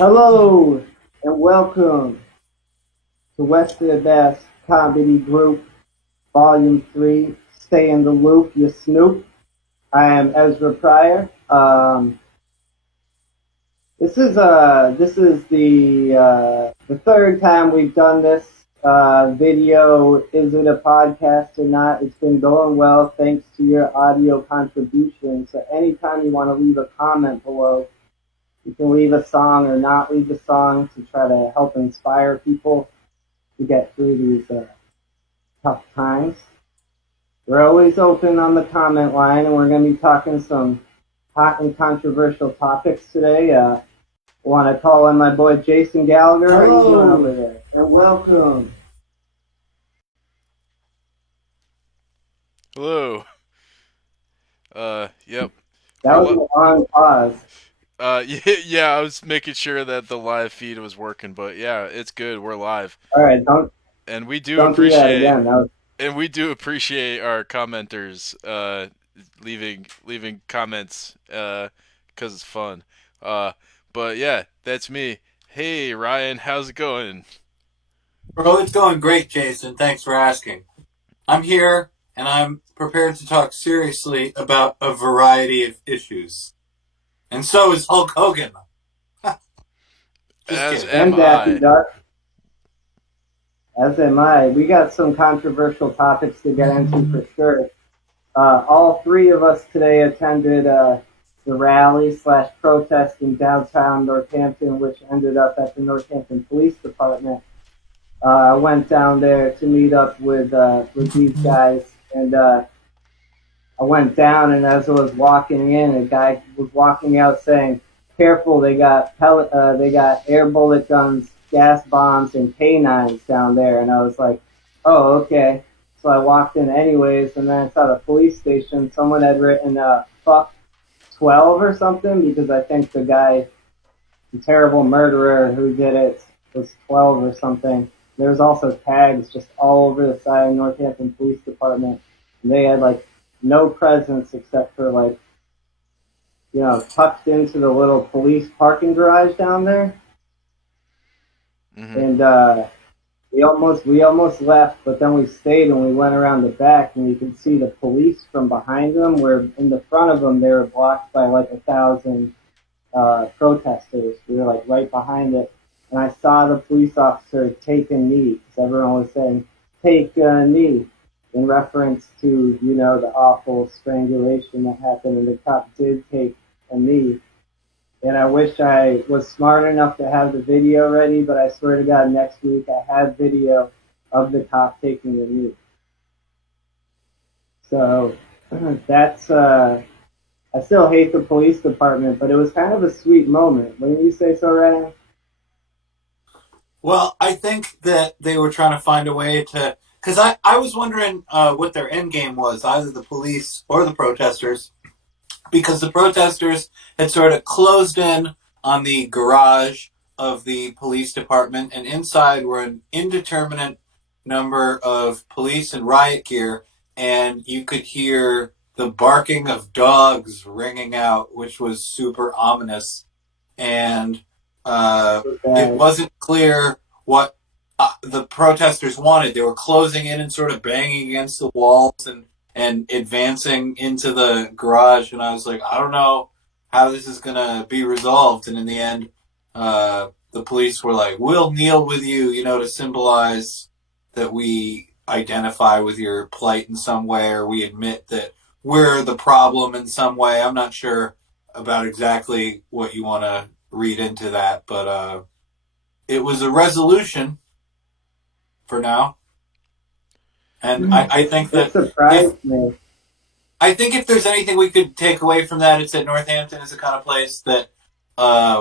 Hello and welcome to West of the Best Comedy Group, Volume 3. Stay in the loop, you Snoop. I am Ezra Pryor. This is the third time we've done this video. Is it a podcast or not? It's been going well thanks to your audio contributions. So anytime you want to leave a comment below, you can leave a song or not leave a song to try to help inspire people to get through these tough times. We're always open on the comment line, and we're going to be talking some hot and controversial topics today. I want to call in my boy Jason Gallagher. How are you doing over there? And welcome. Hello. Yep. That was a long pause. Yeah, I was making sure that the live feed was working, but yeah, it's good. We're live, All right, don't and we do don't do that appreciate again. That was, our commenters leaving comments because it's fun. Uh, but yeah, that's me. Hey Ryan, how's it going? Bro, it's going great, Jason. Thanks for asking. I'm here and I'm prepared to talk seriously about a variety of issues. And so is Hulk Hogan. Just As kidding. am and Daffy I. Duck, as am I. We got some controversial topics to get into for sure. All three of us today attended the rally slash protest in downtown Northampton, which ended up at the Northampton Police Department. I went down there to meet up with these guys, and I went down, and as I was walking in, a guy was walking out saying, "Careful, they got air bullet guns, gas bombs, and canines down there." And I was like, "Oh, okay." So I walked in anyways, and then I saw the police station. Someone had written "fuck 12" or something because I think the guy, the terrible murderer who did it, was 12 or something. There was also tags just all over the side of Northampton Police Department. And they had like no presence except for like, tucked into the little police parking garage down there. Hmm. And we almost left, but then we stayed and we went around the back and you could see the police from behind them. Where in the front of them they were blocked by like 1,000 protesters. We were like right behind it, and I saw the police officer take a knee because everyone was saying "take a knee" in reference to the awful strangulation that happened, and the cop did take a knee. And I wish I was smart enough to have the video ready, but I swear to God, next week I have video of the cop taking the knee. So that's I still hate the police department, but it was kind of a sweet moment. Wouldn't you say so, Ryan? Well, I think that they were trying to find a way to. Because I was wondering what their end game was, either the police or the protesters. Because the protesters had sort of closed in on the garage of the police department, and inside were an indeterminate number of police and riot gear, and you could hear the barking of dogs ringing out, which was super ominous. And it Bad. wasn't clear what the protesters wanted. They were closing in and sort of banging against the walls and advancing into the garage. And I was like, I don't know how this is going to be resolved. And in the end, the police were like, we'll kneel with you, to symbolize that we identify with your plight in some way, or we admit that we're the problem in some way. I'm not sure about exactly what you want to read into that, but it was a resolution for now. And I It, think it that if surprised me. there's anything we could take away from that, it's that Northampton is the kind of place that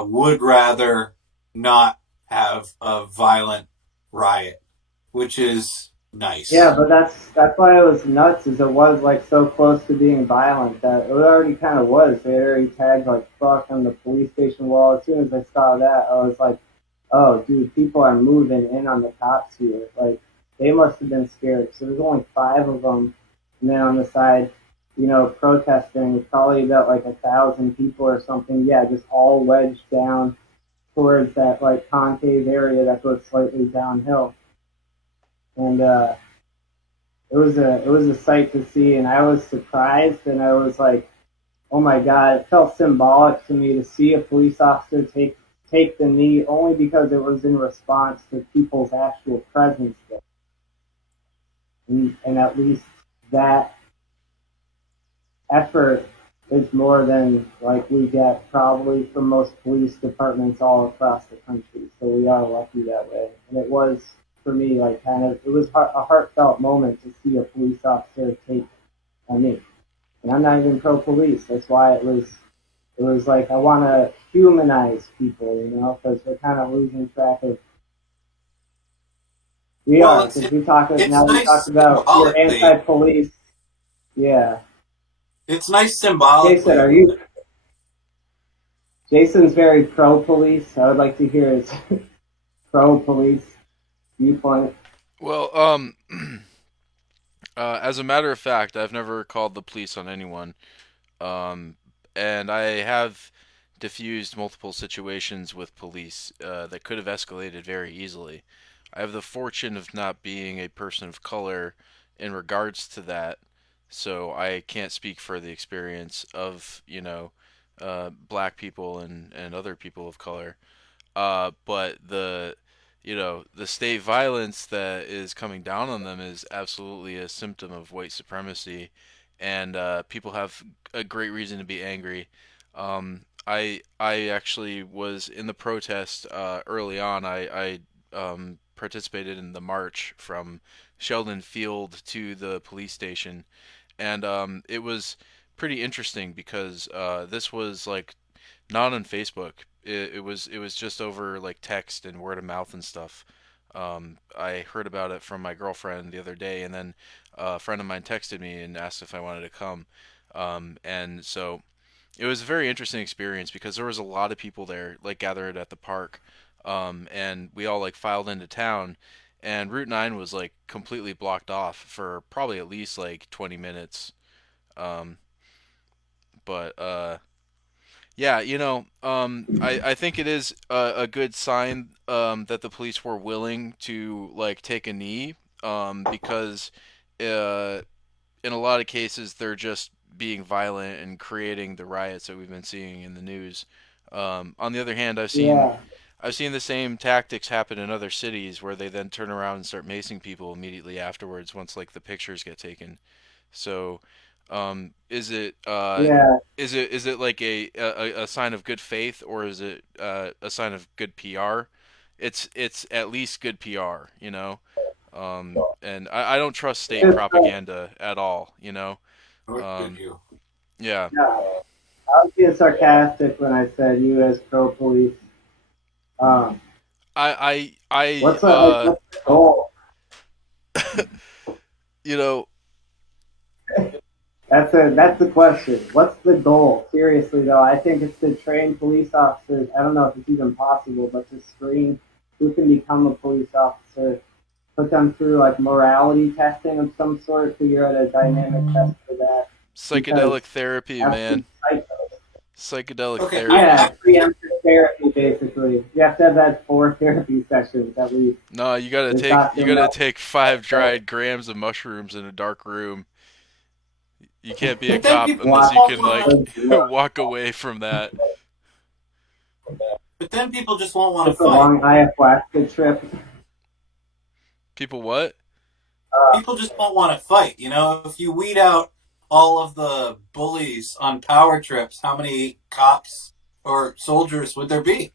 would rather not have a violent riot, which is Yeah, nice. but that's why it was nuts. Is it was like so close to being violent that it already kind of was. They had already tagged like "fuck" on the police station wall. As soon as I saw that, I was like, "Oh, dude, people are moving in on the cops here." Like they must have been scared. So there's only five of them, and then on the side, protesting, it's probably about like 1,000 people or something. Yeah, just all wedged down towards that like concave area that goes slightly downhill, and it was a sight to see, and I was surprised, and I was like, oh my god, it felt symbolic to me to see a police officer take the knee only because it was in response to people's actual presence there, and at least that effort is more than like we get probably from most police departments all across the country. So we are lucky that way. And it was for me like kind of it was a heartfelt moment to see a police officer take a knee. And I'm not even pro police. That's why it was like I want to humanize people, because we're kind of losing track of. We Well, are because we talk it's now. We talked nice about you're symbolically. anti-police. Yeah, It's nice Jason, symbolically. are you? Jason's very pro police. I would like to hear his pro police viewpoint. Well, as a matter of fact, I've never called the police on anyone. Um, and I have diffused multiple situations with police that could have escalated very easily. I have the fortune of not being a person of color in regards to that, so I can't speak for the experience of, black people and other people of color. But the state violence that is coming down on them is absolutely a symptom of white supremacy, and people have a great reason to be angry. I actually was in the protest early on. I participated in the march from Sheldon Field to the police station, and it was pretty interesting because this was like not on Facebook. It was just over like text and word of mouth and stuff. I heard about it from my girlfriend the other day, and then a friend of mine texted me and asked if I wanted to come. And so it was a very interesting experience because there was a lot of people there, like gathered at the park, and we all like filed into town, and Route 9 was like completely blocked off for probably at least like 20 minutes. Um, but yeah, I think it is a good sign that the police were willing to like take a knee, because uh, in a lot of cases they're just being violent and creating the riots that we've been seeing in the news. On the other hand, Yeah, I've seen the same tactics happen in other cities where they then turn around and start macing people immediately afterwards once like the pictures get taken. So, um, is it uh, yeah. is it like a sign of good faith, or is it a sign of good PR? It's at least good PR, you know. And I don't trust state Just, propaganda at all, you know. Or should Um, you? yeah, no, I was being sarcastic when I said you as pro police. Um, I what's the goal? you know, That's the question. What's the goal? Seriously though, I think it's to train police officers. I don't know if it's even possible, but to screen who can become a police officer, put them through like morality testing of some sort, figure out a dynamic test for that. Because psychedelic therapy, man. absolute psychos. Psychedelic Okay, therapy. Yeah, preemptive therapy basically. You have to have that 4 therapy sessions at least. No, With Dr. you gotta Mel. take 5 dried grams of mushrooms in a dark room. You can't be a but then cop people unless just Watch you won't can want like good blood. walk away from that. But then people just won't want to Just a fight. long ayahuasca trip. People what? People just won't want to fight. If you weed out all of the bullies on power trips, how many cops or soldiers would there be?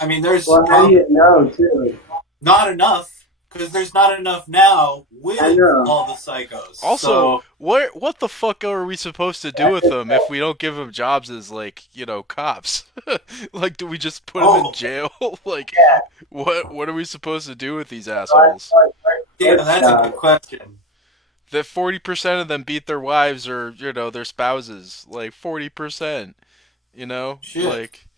I mean, there's Well, how do you know too? not enough because there's not enough now I with know. all the psychos. Also, So, what the fuck are we supposed to do with them if we don't give them jobs as like, cops? Like, do we just put them in oh, jail? Like, Yeah, what are we supposed to do with these so I assholes? feel like yeah, first that's a good job. question. That 40% of them beat their wives or, their spouses. Like 40%, Shit. like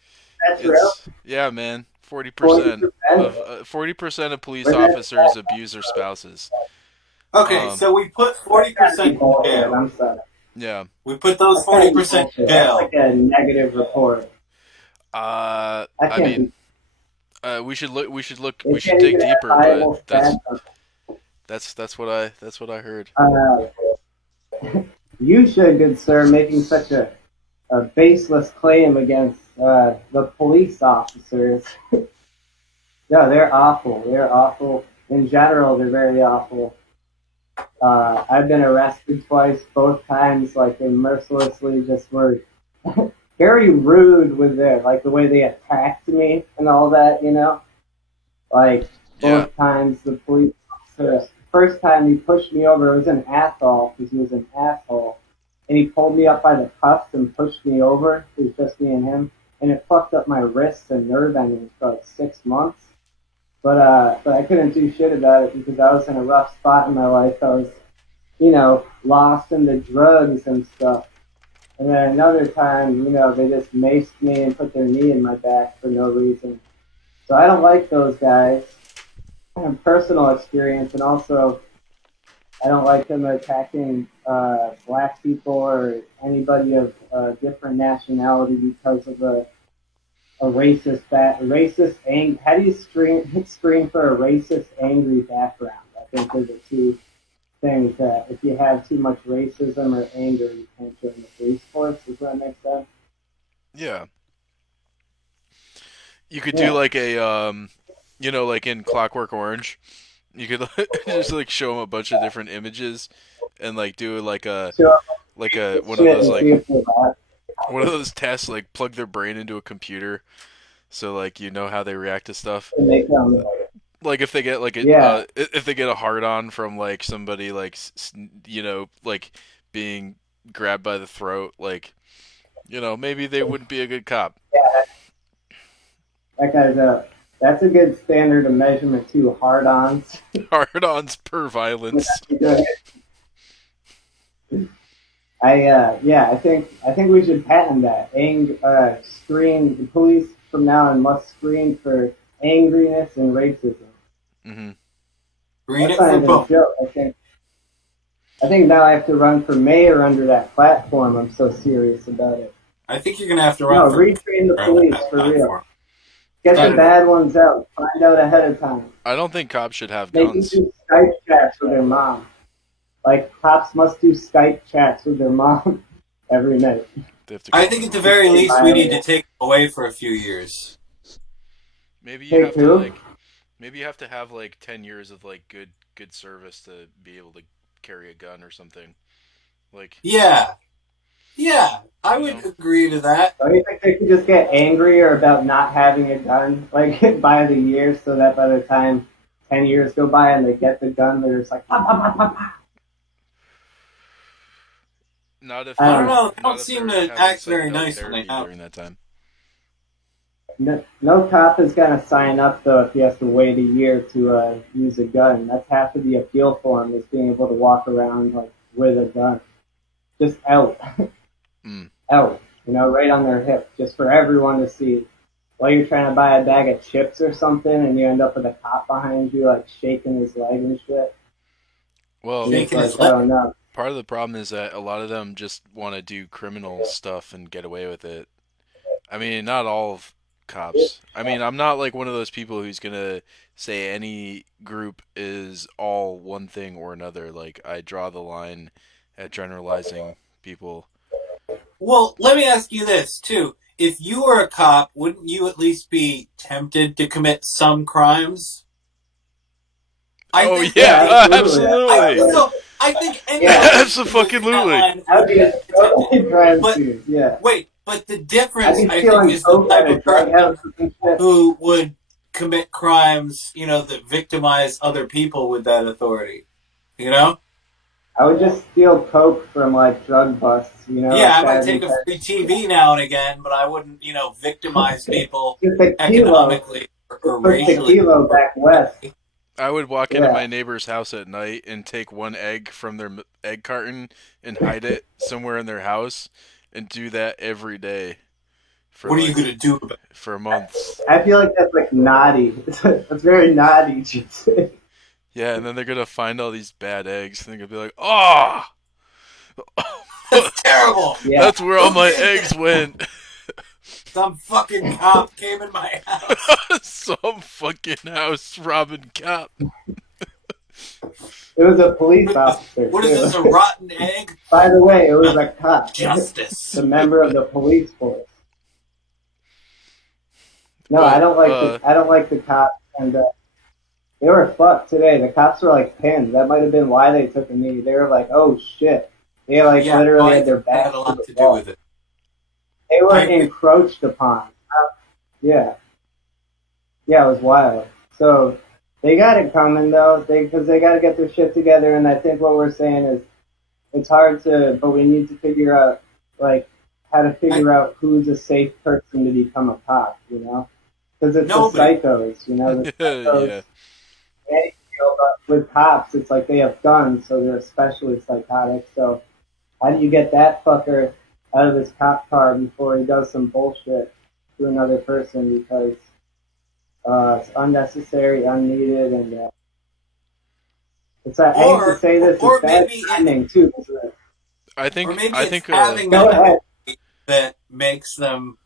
That's real. it's yeah, man. 40% 40%. of 40% of police Where did officers abuse their spouses. Okay, Um, so we put that's gotta be 40% in bullshit. jail. I'm sorry. yeah. We put those That's gotta be 40% in bullshit. That's like jail. a negative report. I I can't mean, be. we should look. We should look. They We should can't dig even have deeper. But viable stats on that's what I heard. uh, you should, good sir, making such a baseless claim against the police officers. No, they're awful. They're awful. In general, they're very awful. I've been arrested twice. Both times, like they mercilessly just were very rude with their like the way they attacked me and all that. Like Yeah. both times the police officer. First time he pushed me over, it was an asshole because he was an asshole, and he pulled me up by the cuffs and pushed me over. It was just me and him, and it fucked up my wrists and nerve endings for like 6 months. But I couldn't do shit about it because I was in a rough spot in my life. I was, lost in the drugs and stuff. And then another time, they just maced me and put their knee in my back for no reason. So I don't like those guys. I have personal experience, and also I don't like them attacking black people or anybody of different nationality because of a how do you screen for a racist angry background? I think they're the two things that if you have too much racism or anger, you can't join the police force. Does that make sense? Yeah. You could do Yeah. like like in Clockwork Orange, you could just like show them a bunch of different images, and like do So one of shit those and see if they're tests, like plug their brain into a computer, so like you know how they react to stuff. and they come. Like if they get like Yeah. if they get a hard on from like somebody like like being grabbed by the throat, like maybe they wouldn't be a good cop. That guy's a that's a good standard of measurement too. Hard ons. Hard ons per violence. I think we should patent that. Screen the police from now on must screen for angriness and racism. Hmm. Green That's it not for even a both. joke. I think now I have to run for mayor under that platform. I'm so serious about it. I think you're gonna have to No, run for retrain the on police that for real. platform. Get the Senator. bad ones out. Find out ahead of time. I don't think cops should have Make them guns. do Skype chats with their mom. Like cops must do Skype chats with their mom every night. They have to I call think their at the mom. very least we need to Viable. take it away for a few years. Maybe you Take have to two. like maybe you have to have like 10 years of like good service to be able to carry a gun or something. Like, Yeah, yeah, I you would know. agree to that. Don't you think they could just get angrier about not having a gun, like by the years, so that by the time 10 years go by and they get the gun, they're just like, "Pop, pop, pop, pop, pop." Not if I I don't don't they're know. know. They don't not if seem they're to having act very psychedelic nice when they therapy have. during that time. No cop is gonna sign up though if he has to wait a year to use a gun. That's half of the appeal for him is being able to walk around like with a gun, just out, Mm. out, right on their hip, just for everyone to see. While you're trying to buy a bag of chips or something, and you end up with a cop behind you, like shaking his leg and shit. Well, And it's Shaking like, his leg. oh no, part of the problem is that a lot of them just want to do criminal stuff and get away with it. I mean, not all of cops. I mean, I'm not like one of those people who's gonna say any group is all one thing or another. Like, I draw the line at generalizing people. Well, let me ask you this too. If you were a cop, wouldn't you at least be tempted to commit some crimes? I Oh think yeah, I yeah, think absolutely. I absolutely, so I think Yeah, anybody who is in that absolutely. line of I'd work be a is tempted. totally crime But scene. Yeah, wait, but the I'd difference be I think stealing is the coke type at a of drug person house and shit. who would commit crimes, that victimize other people with that authority. You know? I would just steal coke from like drug busts. Yeah, Like I might that take a intense. free TV now and again, but I wouldn't, victimize people Just a kilo. economically or Just put the racially. kilo back west. I would walk into Yeah, my neighbor's house at night and take one egg from their egg carton and hide it somewhere in their house and do that every day for What are you like going to do about it? for months. I feel like that's like naughty. That's very naughty. Just Yeah, and then they're gonna find all these bad eggs and they're gonna be like, "Oh, That's terrible. yeah, that's where all Who my did eggs this? went." Some fucking cop came in my house. Some fucking house robbing cop. It was a police officer What is too. this, a rotten egg? By the way, it was a cop, Justice. the member of the police force. No, I But don't like the I don't like the cops, and they were fucked today. The cops were like pinned. That might have been why they took a knee. They were like, "Oh shit!" They like Yeah, no, literally I had their think that had backs a to lot the to do wall. with it. They were I agree. encroached upon. Yeah, yeah, it was wild. So they got it coming though. Because they got to get their shit together. And I think what we're saying is it's hard to, but we need to figure out like how to I figure out who's a safe person to become a cop. You know, because it's the Nobody. psychos. You know, the psychos. yeah, They feel, but with cops, it's like they have guns, so they're especially psychotic. So how do you get that fucker out of his cop car before he does some bullshit to another person because it's unnecessary, unneeded, and it's I hate to say this, it's Or bad maybe timing too. I or think maybe I it's think having Go that ahead. that makes them,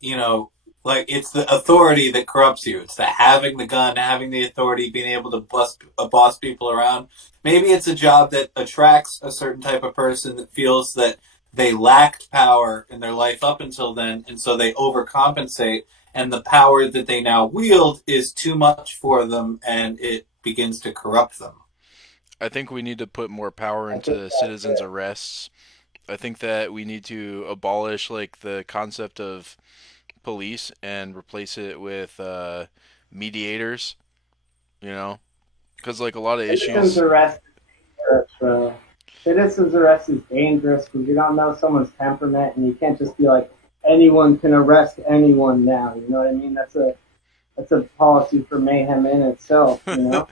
you know, like it's the authority that corrupts you. It's the having the gun, having the authority, being able to boss people around. Maybe it's a job that attracts a certain type of person that feels that they lacked power in their life up until then, and so they overcompensate. And the power that they now wield is too much for them, and it begins to corrupt them. I think we need to put more power I think into that's citizens it. arrests. I think that we need to abolish like the concept of police and replace it with mediators. You know, because like a lot of Citizens issues. arrest is dangerous, bro. Citizens arrest is dangerous because you don't know someone's temperament, and you can't just be like anyone can arrest anyone now. You know what I mean? That's a policy for mayhem in itself. You know.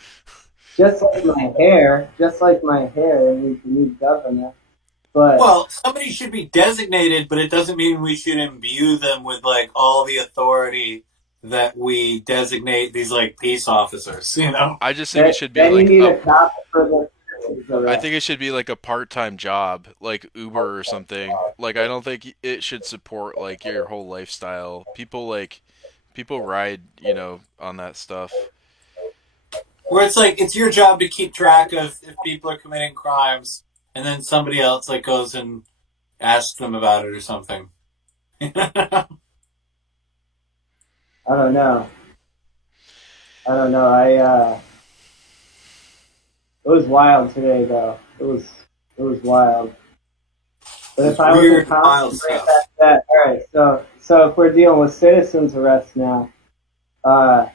Just like my hair, it needs a new governor. But Well, somebody should be designated, but it doesn't mean we should imbue them with like all the authority that we designate these like peace officers, you know? I just think it that, should be then you like need a. a cop for the citizens I arrest. think it should be like a part-time job, like Uber or something. Like I don't think it should support like your whole lifestyle. People ride, on that stuff. Where it's like it's your job to keep track of if people are committing crimes, and then somebody else like goes and asks them about it or something. I don't know. I don't know. It was wild today though. It was wild. But if It's I was a weird, cop, wild to bring it back stuff. to that. All right. So if we're dealing with citizens arrest now, uh,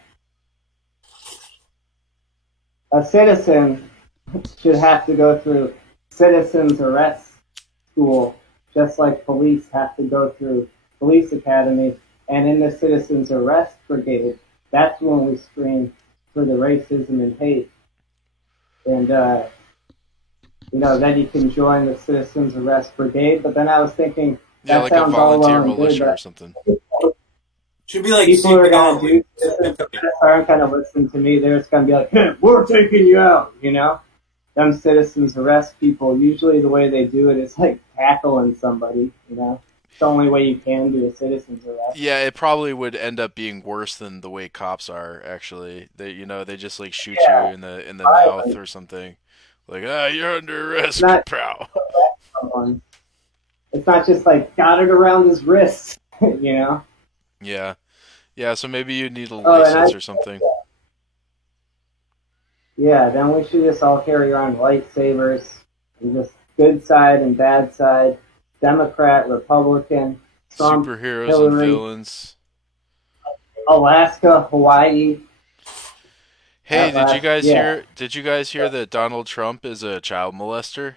a citizen should have to go through citizens arrest school, just like police have to go through police academy. And in the citizens arrest brigade, that's when we screen for the racism and hate. And then you can join the citizens arrest brigade. But then I was thinking Yeah, that like a sounds all volunteer well and good, militia or but something. Should be like people who are secret gonna army. do citizens arrest aren't gonna listen to me. They're just gonna be like, hey, "We're taking you out," you know. Them citizens arrest people. Usually, the way they do it is like tackling somebody. You know, it's the only way you can do a citizens arrest. Yeah, it probably would end up being worse than the way cops are. Actually, they just like shoot you Yeah, in the mouth violent. or something. Like, you're under It's arrest, not pal. someone. It's not just like got it around his wrist. You know. Yeah, yeah. So maybe you need a Oh, and license or something. yeah, then we should just all carry around lightsabers and just good side and bad side, Democrat, Republican, Trump, Superheroes and Hillary, villains. Alaska, Hawaii. Hey, That last, yeah. Did you guys hear that Donald Trump is a child molester?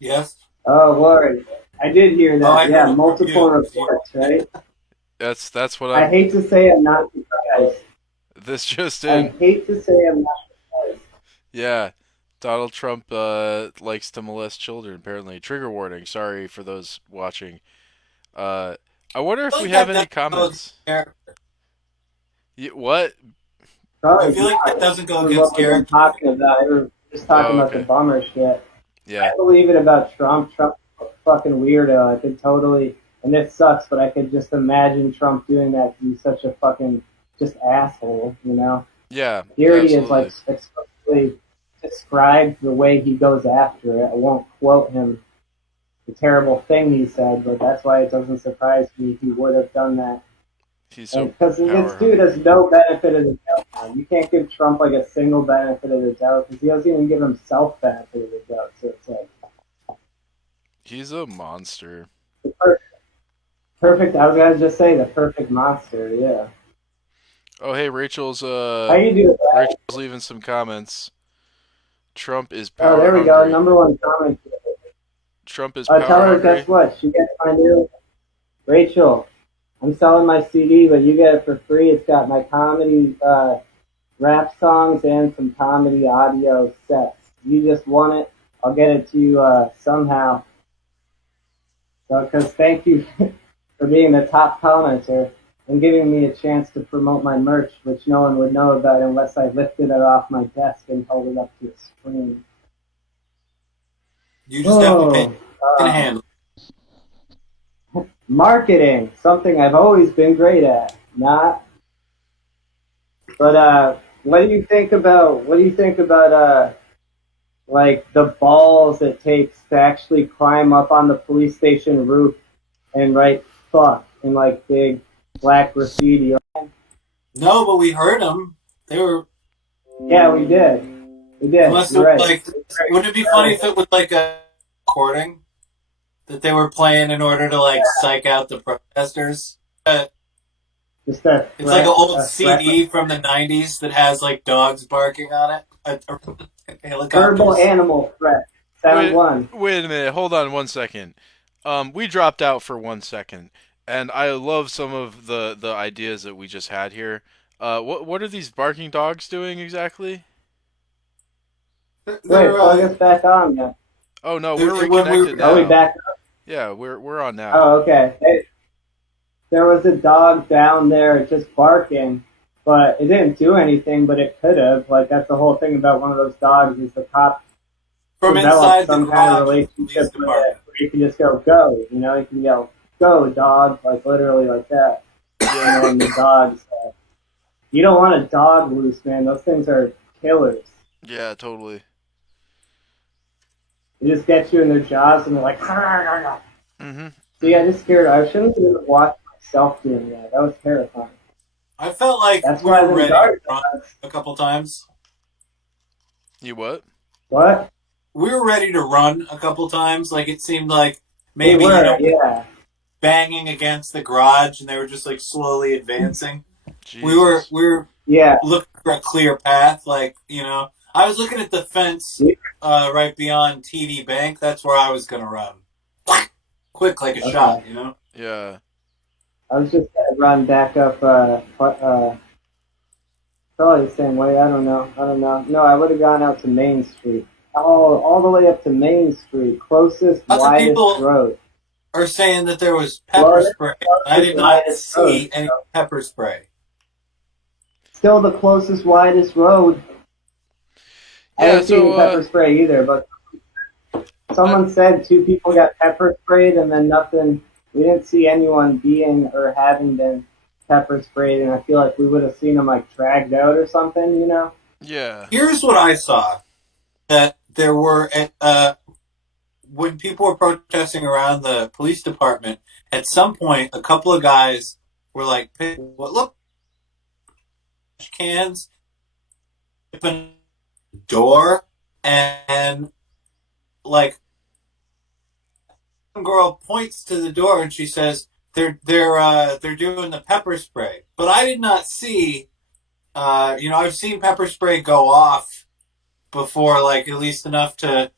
Yes. Oh Lord, I did hear Oh, that. I heard Yeah, it from multiple you. reports, right? That's what I I'm. hate to say I'm not surprised. This just I in. hate to say I'm not surprised. Yeah, Donald Trump likes to molest children. Apparently, trigger warning. Sorry for those watching. Uh, I wonder I if feel we like have that any doesn't go against comments. character. What? I Probably feel like that not doesn't go for against what we've been character. talking about. We're just talking Oh, about the okay. bummer shit. I Yeah. believe it about Trump. Trump's a fucking weirdo. I could totally And it sucks, but I could just imagine Trump doing that to be such a fucking just asshole, you know? Yeah, He already is like absolutely. explicitly described the way he goes after it. I won't quote him the terrible thing he said, but that's why it doesn't surprise me he would have done that. He's so And because this power dude has hungry. no benefit of the doubt. Man. You can't give Trump like a single benefit of the doubt because he doesn't even give himself benefit of the doubt. So it's like He's a monster. the perfect. I was gonna just say the perfect monster. Yeah. Oh, hey, How you doing? Rachel's leaving some comments. Trump is Oh, power there we go. hungry. Number one comment. Trump is Tell power her, guess hungry. what? She gets my new Rachel. I'm selling my CD, but you get it for free. It's got my comedy rap songs and some comedy audio sets. You just want it. I'll get it to you somehow. So, because thank you for being the top commenter and giving me a chance to promote my merch, which no one would know about unless I lifted it off my desk and held it up to a screen. You just have to pay Oh, in hand. marketing, something I've always been great at. Not, but what do you think about like the balls it takes to actually climb up on the police station roof and write fuck in like big black graffiti? No, but we heard them. They were. Yeah, we did. We It did. must You're have right. like. Wouldn't it be funny if it was like a recording that they were playing in order to like psych out the protesters? Just It's like an old a threat, CD from the '90s that has like dogs barking on it, verbal helicopters. animal threat. Sound Wait, one. wait a minute. Hold on 1 second. We dropped out for 1 second, and I love some of the ideas that we just had here. What are these barking dogs doing exactly? They're Wait, plug us back on, man. Oh no, we're when we reconnected Are we now. back? Yeah, we're on now. Oh, okay. Hey, there was a dog down there just barking, but it didn't do anything, but it could have. Like, that's the whole thing about one of those dogs is the cop from developed inside the some kind of garage of the police relationship with it department. where you can just go, you know, you can yell, go, dog, like literally like that. And Yeah, then the dogs, you don't want a dog loose, man. Those things are killers. yeah, totally. They just get you in their jaws and they're like, so Mhm, yeah, mhm. just scared. I shouldn't even watch myself doing that. That was terrifying. I felt like That's we why were them ready to guard run dogs. a couple times. You what? What? We were ready to run a couple times. Like it seemed like We maybe were, yeah. banging against the garage, and they were just like slowly advancing. Jesus. We were Yeah. looking for a clear path. Like I was looking at the fence right beyond TD Bank. That's where I was gonna run, quick like a shot. Okay. Yeah. I was just gonna run back up, probably the same way. I don't know. I don't know. No, I would have gone out to Main Street. All the way up to Main Street, closest, Lots of widest people road. are saying that there was pepper Well, spray. I closest, did not widest road. see any pepper spray. Still the closest, widest road. I Yeah, didn't see so any pepper spray either, but I someone said two people got pepper sprayed and then nothing. We didn't see anyone being or having been pepper sprayed, and I feel like we would have seen them like dragged out or something, you know? yeah. Here's what I saw: that there were when people were protesting around the police department. At some point, a couple of guys were like, "What look cans open the door," and like some girl points to the door and she says they're doing the pepper spray, but I did not see. I've seen pepper spray go off before, like at least enough to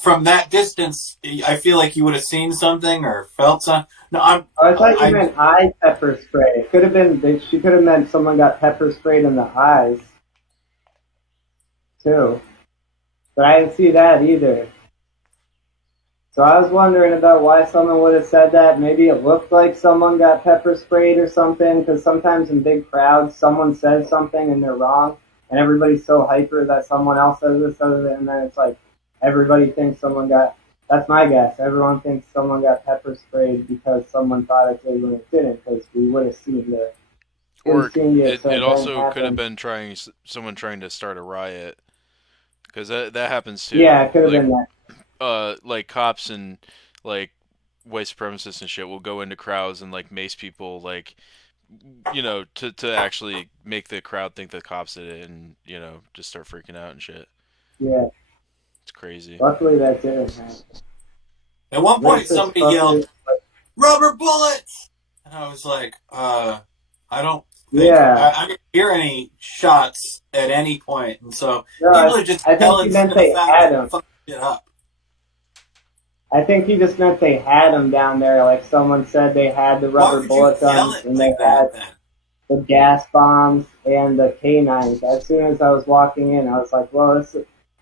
from that distance. I feel like you would have seen something or felt something. No, Oh, I thought you I meant eye pepper spray. It could have been, she could have meant someone got pepper sprayed in the eyes, too. But I didn't see that either. So I was wondering about why someone would have said that. Maybe it looked like someone got pepper sprayed or something, because sometimes in big crowds, someone says something and they're wrong, and everybody's so hyper that someone else says this other than, and then it's like everybody thinks someone got That's my guess. Everyone thinks someone got pepper sprayed because someone thought it did when it didn't, because we would have Or seen the it event also could have happen. been someone trying to start a riot, because that happens Yeah, too. it could have been that. Like cops and like white supremacists and shit will go into crowds and like mace people, like, to actually make the crowd think the cops did it, and just start freaking out and shit. Yeah, It's crazy. luckily that didn't happen. At one point, Racist somebody yelled, fuckers. Like, "Rubber bullets!" And I was like, I don't think yeah, I didn't hear any shots at any point, and so no, people are just I think he yelling meant stuff they out had to him. fuck shit up. I think he just meant they had him down there. Like someone said, they had the Why rubber would you bullet yell guns it and they like had that then? the gas bombs and the canines. As soon as I was walking in, I was like, well, this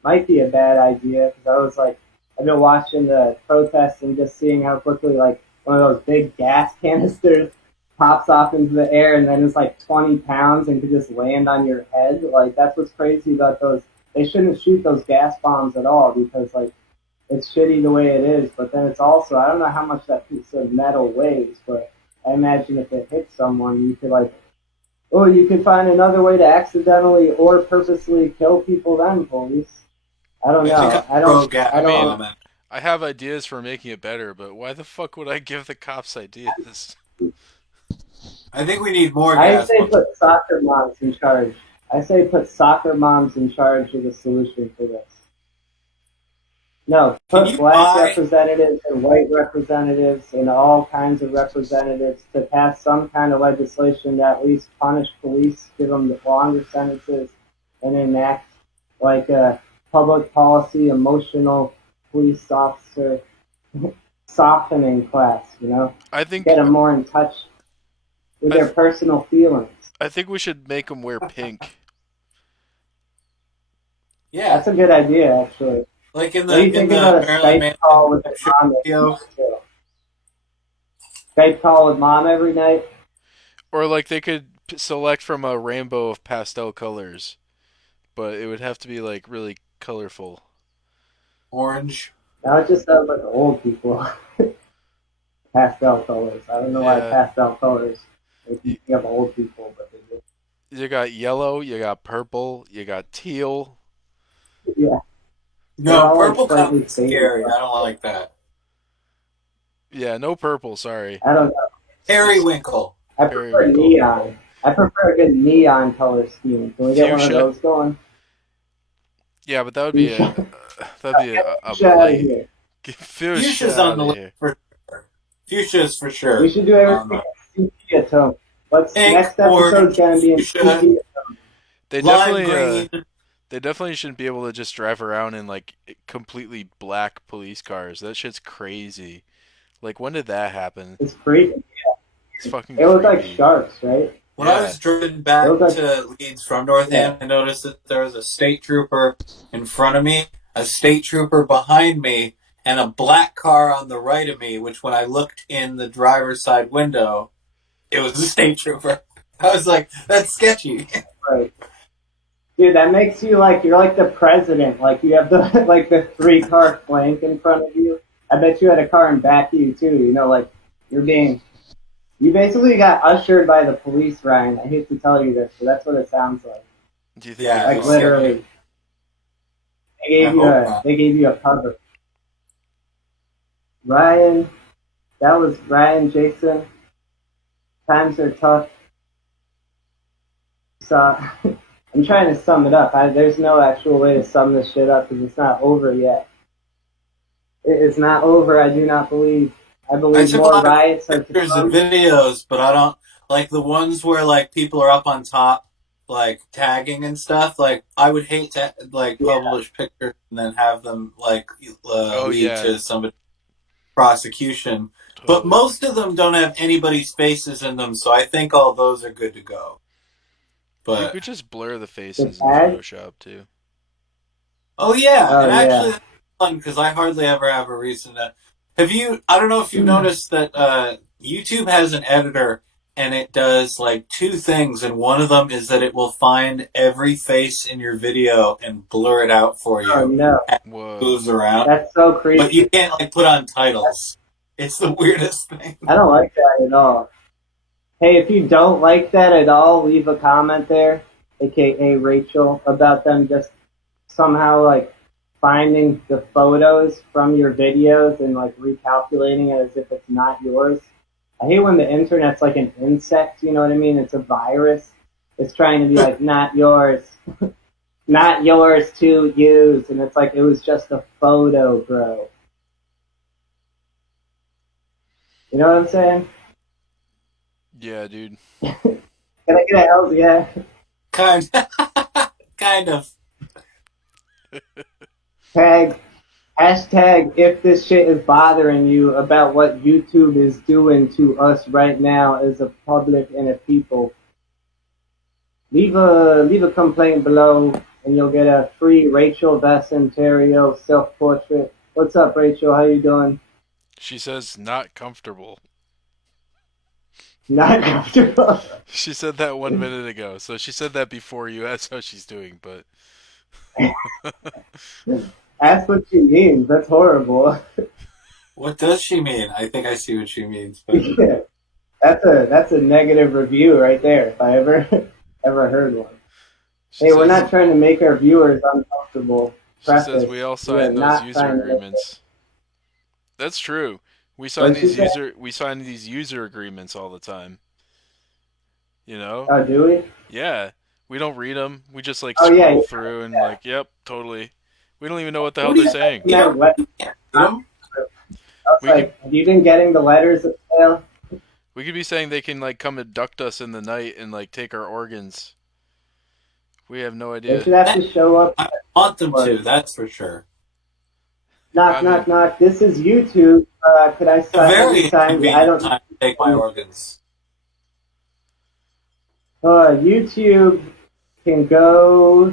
might be a bad idea, because I was like, I've been watching the protests and just seeing how quickly like one of those big gas canisters pops off into the air and then it's like 20 pounds and could just land on your head. Like that's what's crazy about those. They shouldn't shoot those gas bombs at all, because like it's shitty the way it is. But then it's also, I don't know how much that piece of metal weighs, but I imagine if it hits someone, you could like, oh, you could find another way to accidentally or purposely kill people then, police. I don't I think I'm know. I pro don't. I I gas mean, don't. bomb. I have ideas for making it better, but why the fuck would I give the cops ideas? I think we need more I gas say bombs. put soccer moms in charge. I say put soccer moms in charge of the solution for this. No, Can put you black buy? representatives and white representatives and all kinds of representatives to pass some kind of legislation that at least punish police, give them longer sentences, and enact like a public policy emotional police officer softening class, I get think them more in touch with I their th- personal feelings. I think we should make them wear pink. Yeah, That's a good idea, actually. like in What do you the think about a Marilyn Skype call Manson with your show mom every video. night, too? Skype call with mom every night? Or like they could select from a rainbow of pastel colors, but it would have to be like really colorful. Orange. Now it just sounds like old people. Pastel colors. I don't know why Yeah. pastel colors make me You, think of old people, but they do. you got yellow, you got purple, you got teal. Yeah, they're No, all like purple kind slightly of faded. scary. I don't like that. Yeah, no purple, sorry. I don't know. It's Periwinkle. I prefer periwinkle. neon. I prefer a good neon color scheme. Can we get one of Fuchsia. those going? Yeah, but that would be Fuchsia. a Fuchsia out of blight. here. Get fuchsia Fuchsia's on out the of list here. for sure. Fuchsia's for We sure. should do everything sepia tone. What's Pink, next episode's orange, gonna be in fuchsia, sepia. They lime definitely green. they definitely shouldn't be able to just drive around in like completely black police cars. That shit's crazy. Like when did that happen? It's creepy. It's fucking They look like creepy. sharks, right? When I Yeah. was driving They back look like to Leeds from yeah. Northampton, I noticed that there was a state trooper in front of me, a state trooper behind me, and a black car on the right of me, which when I looked in the driver's side window, it was a state trooper. I was like, that's sketchy. Right. Dude, that makes you like you're like the president. Like you have the like the 3 car flank in front of you. I bet you had a car in back of you too. Like you're being you basically got ushered by the police, Ryan. I hate to tell you this, but that's what it sounds like. Do you think Yeah, it Like will? literally, I hope not. they gave you a cover. Ryan, that was Ryan, Jason. Times are tough. So I'm trying to sum it up. There's no actual way to sum this shit up because it's not over yet. It is not over. I do not believe. I I believe took a more lot of riots are to pictures and come. videos, but I don't like the ones where like people are up on top, like tagging and stuff. Like I would hate to like Yeah, publish pictures and then have them like Oh lead yeah, to somebody prosecution. But totally. most of them don't have anybody's faces in them, so I think all those are good to go. You But could just blur the the faces in tag. Photoshop too. oh yeah, Oh and actually yeah. that's fun because I hardly ever have a reason to. Have you? I don't know if you've noticed that YouTube has an editor and it does like two things, and one of them is that it will find every face in your video and blur it out for Oh you no, as it Whoa. moves around. that's so But you creepy. can't like put on titles. It's the weirdest thing. I don't like that at all. Hey, if you don't like that at all, leave a comment there, aka Rachel, about them just somehow like finding the photos from your videos and like recalculating it as if it's not yours. I hate when the internet's like an insect, you know what I mean? It's a virus. It's trying to be like, not yours, not yours to use. And it's like, it was just a photo, bro. You know what I'm saying? Yeah, dude. Can I get a hell yeah? Kind, kind of. Tag, hashtag if this shit is bothering you about what YouTube is doing to us right now as a public and a people. Leave a complaint below and you'll get a free Rachel Vasontario self portrait. What's up, Rachel? How you doing? She says not comfortable. Not comfortable. She said that 1 minute ago. So she said that before you asked how she's doing, but Ask what she means. That's horrible. What does she mean? I think I see what she means, but Yeah, that's a negative review right there. If I ever ever heard one. she Hey, we're says not trying to make our viewers uncomfortable. she says Preface: we all we are signed those not user trying to make it. agreements. That's true. What did she say? We sign these user agreements all the time. You know? Oh, do we? Yeah. We don't read them. We just like Oh yeah, scroll yeah. through and like, yep, totally. We don't even know what the hell what do they're you saying. you Meant don't what? you can't read them? I was We could like, have you been getting the letters of mail? we could be saying they can like come abduct us in the night and like take our organs. We have no They idea. should have to show up I want them for to, that's for sure. knock, I mean, knock, knock. This is YouTube. Could I A have you very sign? I inconvenient don't. time to take my organs. YouTube can go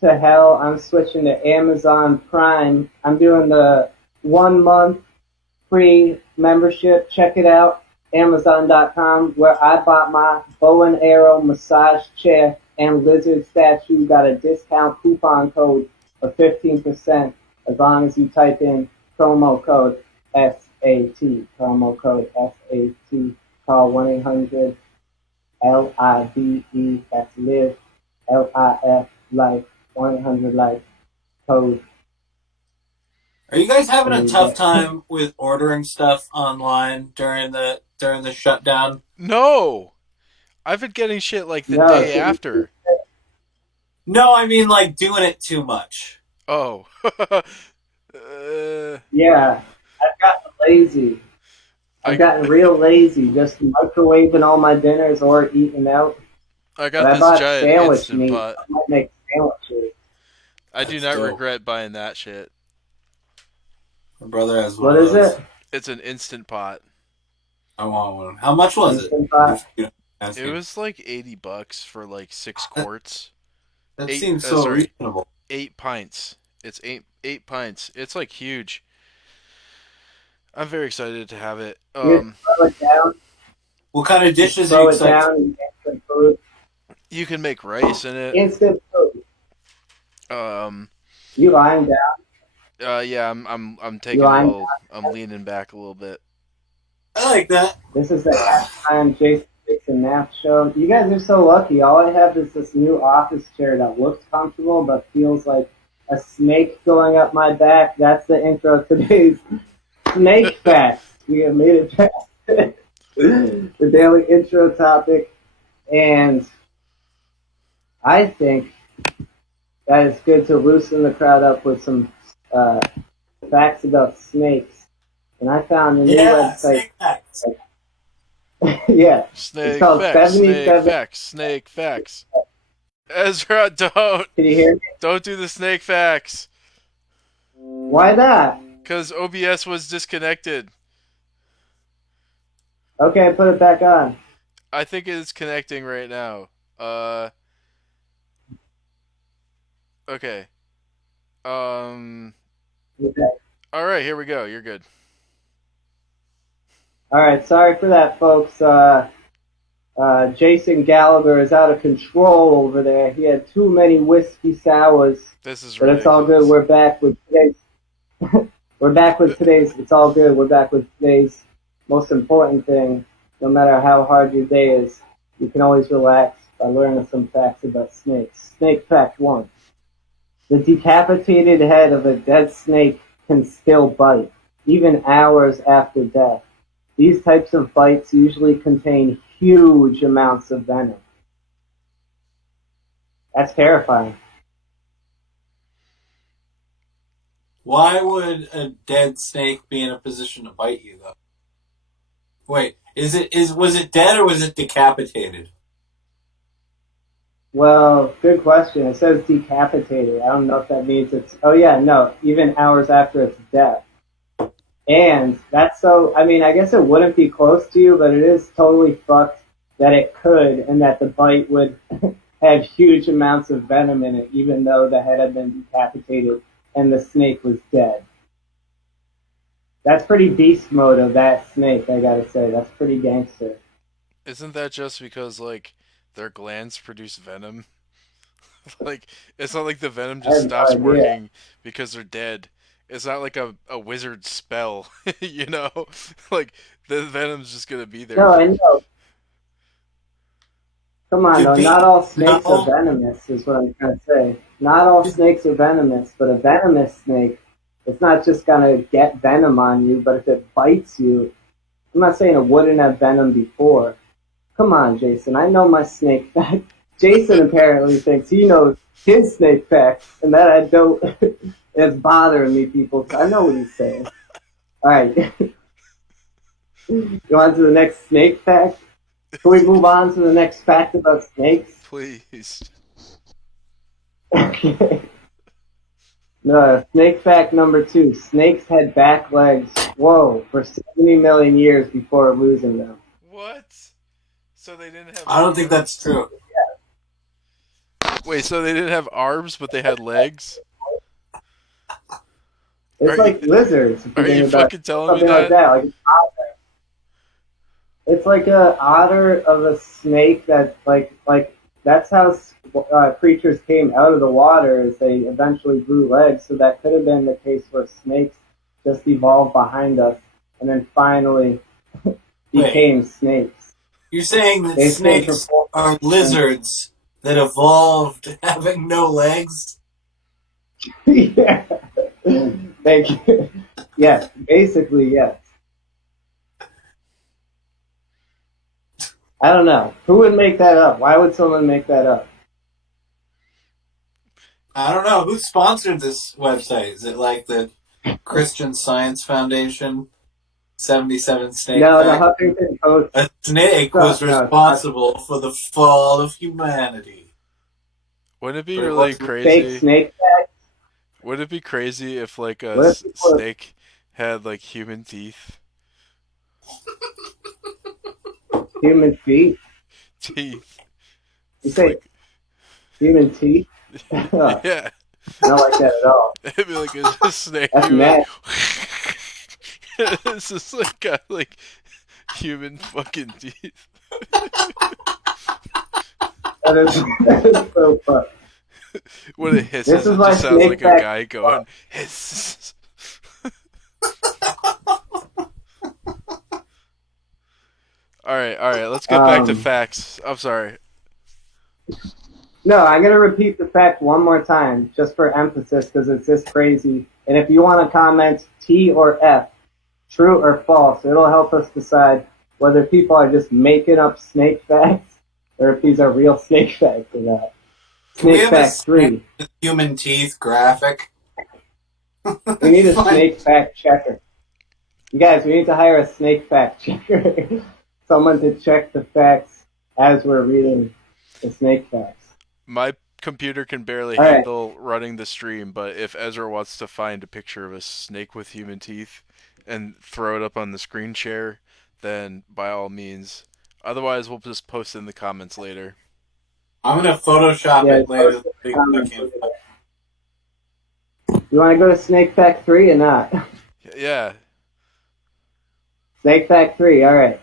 to hell. I'm switching to Amazon Prime. I'm doing the 1 month free membership. Check it out. Amazon.com, where I bought my bow and arrow massage chair and lizard statue. Got a discount coupon code of 15% as long as you type in promo code SAT. Promo code SAT. Call 1-800 LIVE. That's live. LIF life. 1-800 life code. Are you guys having And a then you tough get time with ordering stuff online during the shutdown? no. I've been getting shit like the no. day So after. No, I mean like doing it too much. Oh. yeah, I've gotten lazy. I've I gotten real lazy, just microwaving all my dinners or eating out. I But got I this bought giant sandwich instant meat. pot. I might make sandwiches. I do That's not dope. regret buying that shit. My brother has one What of is those. it? It's an instant pot. I want one. How much was it? Instant pot. If you don't It asking. was like $80 for like six That, quarts. that Eight seems so sorry, reasonable. 8 pints. It's eight pints. It's like huge. I'm very excited to have it. You just throw it down. What kind of Just dishes are you throw it excited to? down and instant food. You can make rice in it. Instant food. Um, You lying down? yeah, I'm You taking a lying little. I'm down? leaning back a little bit. I like that. This is the halftime Jason Dixon Nap show. You guys are so lucky. All I have is this new office chair that looks comfortable but feels like a snake going up my back. That's the intro of today's snake facts. We have made it past the daily intro topic, and I think that it's good to loosen the crowd up with some uh, facts about snakes. And I found a new Yeah, website. snake facts. Yeah, it's Snake called facts. Snake 77. facts. Snake facts. Ezra, don't Can you hear me? don't do the snake facts. Why not? Cause OBS was disconnected. Okay, put it back on. I think it is connecting right now. Uh. Okay. Um. Okay. All right, here we go. You're good. All right, sorry for that, folks. Jason Gallagher is out of control over there. He had too many whiskey sours, This is but it's all good. ridiculous. We're back with today's. It's all good. We're back with today's most important thing. No matter how hard your day is, you can always relax by learning some facts about snakes. Snake fact one: the decapitated head of a dead snake can still bite, even hours after death. These types of bites usually contain huge amounts of venom. That's terrifying. Why would a dead snake be in a position to bite you though? Wait, was it dead or was it decapitated? Well, good question. It says decapitated. I don't know if that means it's. Oh yeah, no. Even hours after its death. And that's so. I mean, I guess it wouldn't be close to you, but it is totally fucked that it could, and that the bite would have huge amounts of venom in it, even though the head had been decapitated and the snake was dead. That's pretty beast mode of that snake, I gotta say. That's pretty gangster. Isn't that just because like their glands produce venom? Like it's not like the venom I just have no stops idea. working because they're dead. It's not like a wizard spell, you know? Like the venom's just gonna be there. No, I know. Come on, To though. be Not all snakes are no, venomous, is what I'm trying to say. Not all snakes are venomous, but a venomous snake, it's not just gonna get venom on you, but if it bites you, I'm not saying it wouldn't have venom before. Come on, Jason. I know my snake facts. Jason apparently thinks he knows his snake facts, and that I don't. It's bothering me, people. So I know what he's saying. All right, go on to the next snake fact. Can we move on to the next fact about snakes? Please. No, snake fact number two. Snakes had back legs, whoa, for 70 million years before losing them. What? So they didn't have I don't think that's arms? true. Wait, so they didn't have arms but they had legs? Are It's you like lizards, if you are you think about it. fucking telling me Something like that? that. Like it's like a otter of a snake that that's how creatures came out of the water as they eventually grew legs. So that could have been the case where snakes just evolved behind us and then finally Wait, became snakes. you're saying that They stayed for snakes are lizards that evolved having no legs? yeah. Thank you. Yes, basically yes. I don't know. Who would make that up? Why would someone make that up? I don't know. Who sponsored this website? Is it like the Christian Science Foundation? 77 Snake No, the Fact? Huffington Post. A snake was No, it's not responsible for the fall of humanity. Wouldn't it be Wait, really what's fake crazy? snake. Would it be crazy if like a What if people snake had like human teeth? have human feet? Teeth. You It's say like human teeth? I yeah. don't like that at all. It'd be like a snake. That's You'd be like, nasty. it's just like got like human fucking teeth. That is so fun. When it This hisses, is it why just sounds snake like a facts guy are fun. going hiss. All right. Let's get back to Um, facts. I'm sorry. no, I'm gonna repeat the fact one more time just for emphasis because it's this crazy. And if you want to comment T or F, true or false, it'll help us decide whether people are just making up snake facts or if these are real snake facts or not. Can we Snake have a fact snake three. with human teeth graphic? We need a Fine. snake fact checker. You guys, we need to hire a snake fact checker. Someone to check the facts as we're reading the snake facts. My computer can barely All right. handle running the stream, but if Ezra wants to find a picture of a snake with human teeth and throw it up on the screen share, then by all means. Otherwise, we'll just post it in the comments later. I'm gonna Photoshop Yeah, it later post this in the week if I comments. can find You want to go to snake fact three or not? Yeah, Snake fact three. All right.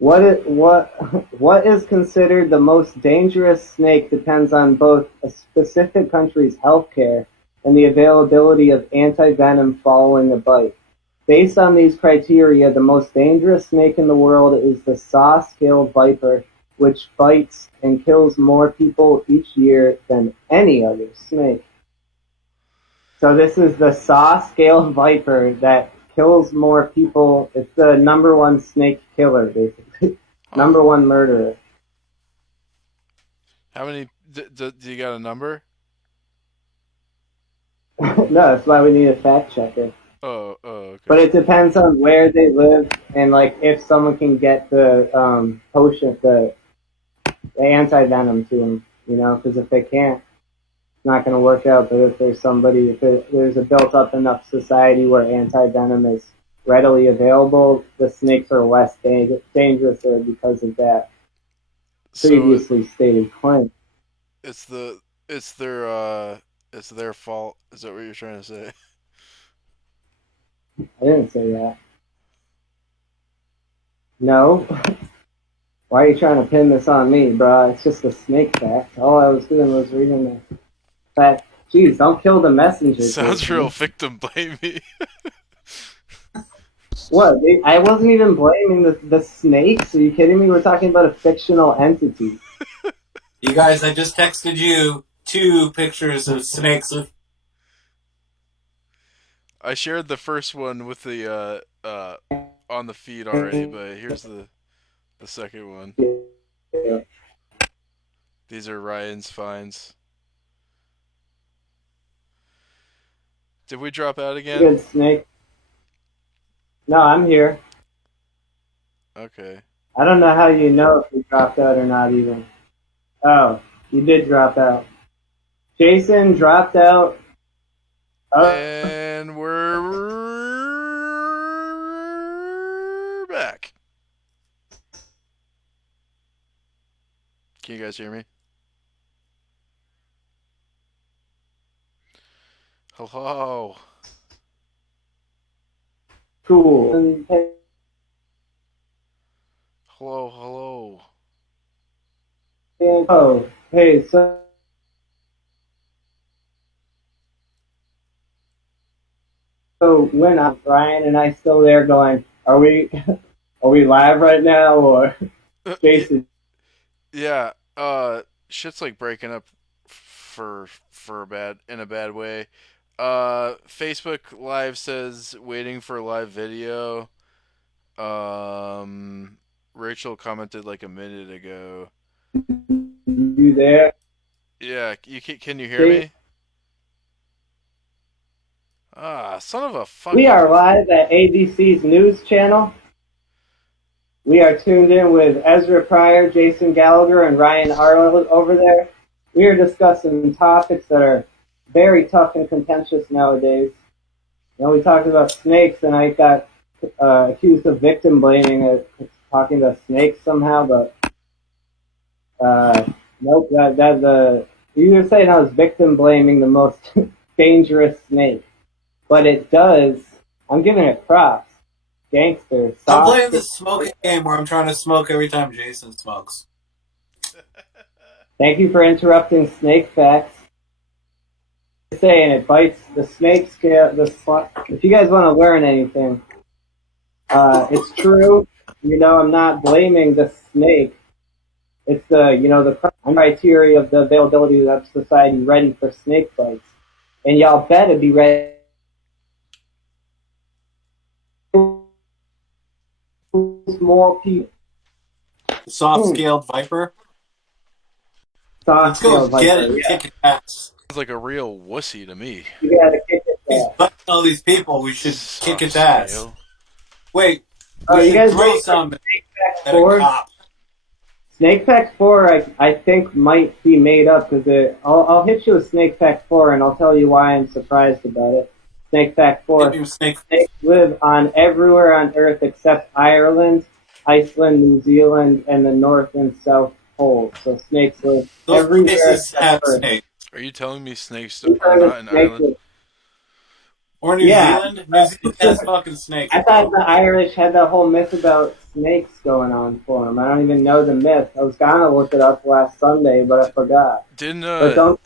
What is considered the most dangerous snake depends on both a specific country's healthcare and the availability of antivenom following a bite. Based on these criteria, the most dangerous snake in the world is the saw-scaled viper, which bites and kills more people each year than any other snake. So this is the saw-scaled viper that kills more people. It's the number one snake killer, basically. Huh. Number one murderer. How many? Do you got a number? No, that's why we need a fact checker. Oh, But okay. it depends on where they live and like if someone can get the potion, the anti venom to them. You know, because if they can't, it's not going to work out. But if there's somebody, there's a built up enough society where anti venom is readily available, the snakes are less dangerous there because of that So previously stated claim. it's the it's their it's their fault. Is that what you're trying to say? I didn't say that. No. Why are you trying to pin this on me, bro? It's just a snake fact. All I was doing was reading the fact. Jeez, don't kill the messenger, Sounds real Jason. victim blamey. What? I wasn't even blaming the snakes. Are you kidding me? We're talking about a fictional entity. You guys, I just texted you two pictures of snakes with. I shared the first one with the on the feed already, but here's the second one. These are Ryan's finds. Did we drop out again? Good snake. No, I'm here. Okay. I don't know how you know if you dropped out or not, even. Oh, you did drop out. Jason dropped out. Oh, And we're back. Can you guys hear me? Hello. cool. Hello, hello. Oh, hey, so when Ryan and I still there going, are we are we live right now or Jason? Yeah, shit's like breaking up for a bad in a bad way. Facebook Live says waiting for live video. Um, Rachel commented like a minute ago. You there, Yeah, can you hear Jason? me? Ah, son of a We fucking. are live at ABC's news channel. We are tuned in with Ezra Pryor, Jason Gallagher, and Ryan Arnold over there. We are discussing topics that are very tough and contentious nowadays. You know, we talked about snakes, and I got accused of victim blaming, talking about snakes somehow, but nope. You were saying I was victim blaming the most dangerous snake, but it does. I'm giving it props. Gangster, I'm playing soft. this smoking game where I'm trying to smoke every time Jason smokes. Thank you for interrupting snake facts. Saying it bites the snake scale. If you guys want to learn anything, it's true. You know, I'm not blaming the snake. It's the criteria of the availability of society ready for snake bites, and y'all better be ready. More people. Soft scaled viper. Let's Soft go scale get viper. it and Yeah, kick its ass. Sounds like a real wussy to me. you gotta kick it He's there. biting all these people. We should kick Soft its ass. scale. Wait, Oh, we you should guys throw ready for some Snake Facts at a 4? cop. Snake Facts 4, I think might be made up because I'll hit you with Snake Fact 4 and I'll tell you why I'm surprised about it. Snake Fact Hit 4: me with snake. snakes live on everywhere on Earth except Ireland, Iceland, New Zealand, and the North and South Poles. So snakes live Those everywhere places except have Earth. snakes. Are you telling me snakes We've are heard of not in snakes Ireland? live. Or New Yeah, Zealand. New Zealand has fucking snakes, I thought bro. the Irish had that whole myth about snakes going on for him. I don't even know the myth. I was gonna look it up last Sunday, but I forgot. Didn't But don't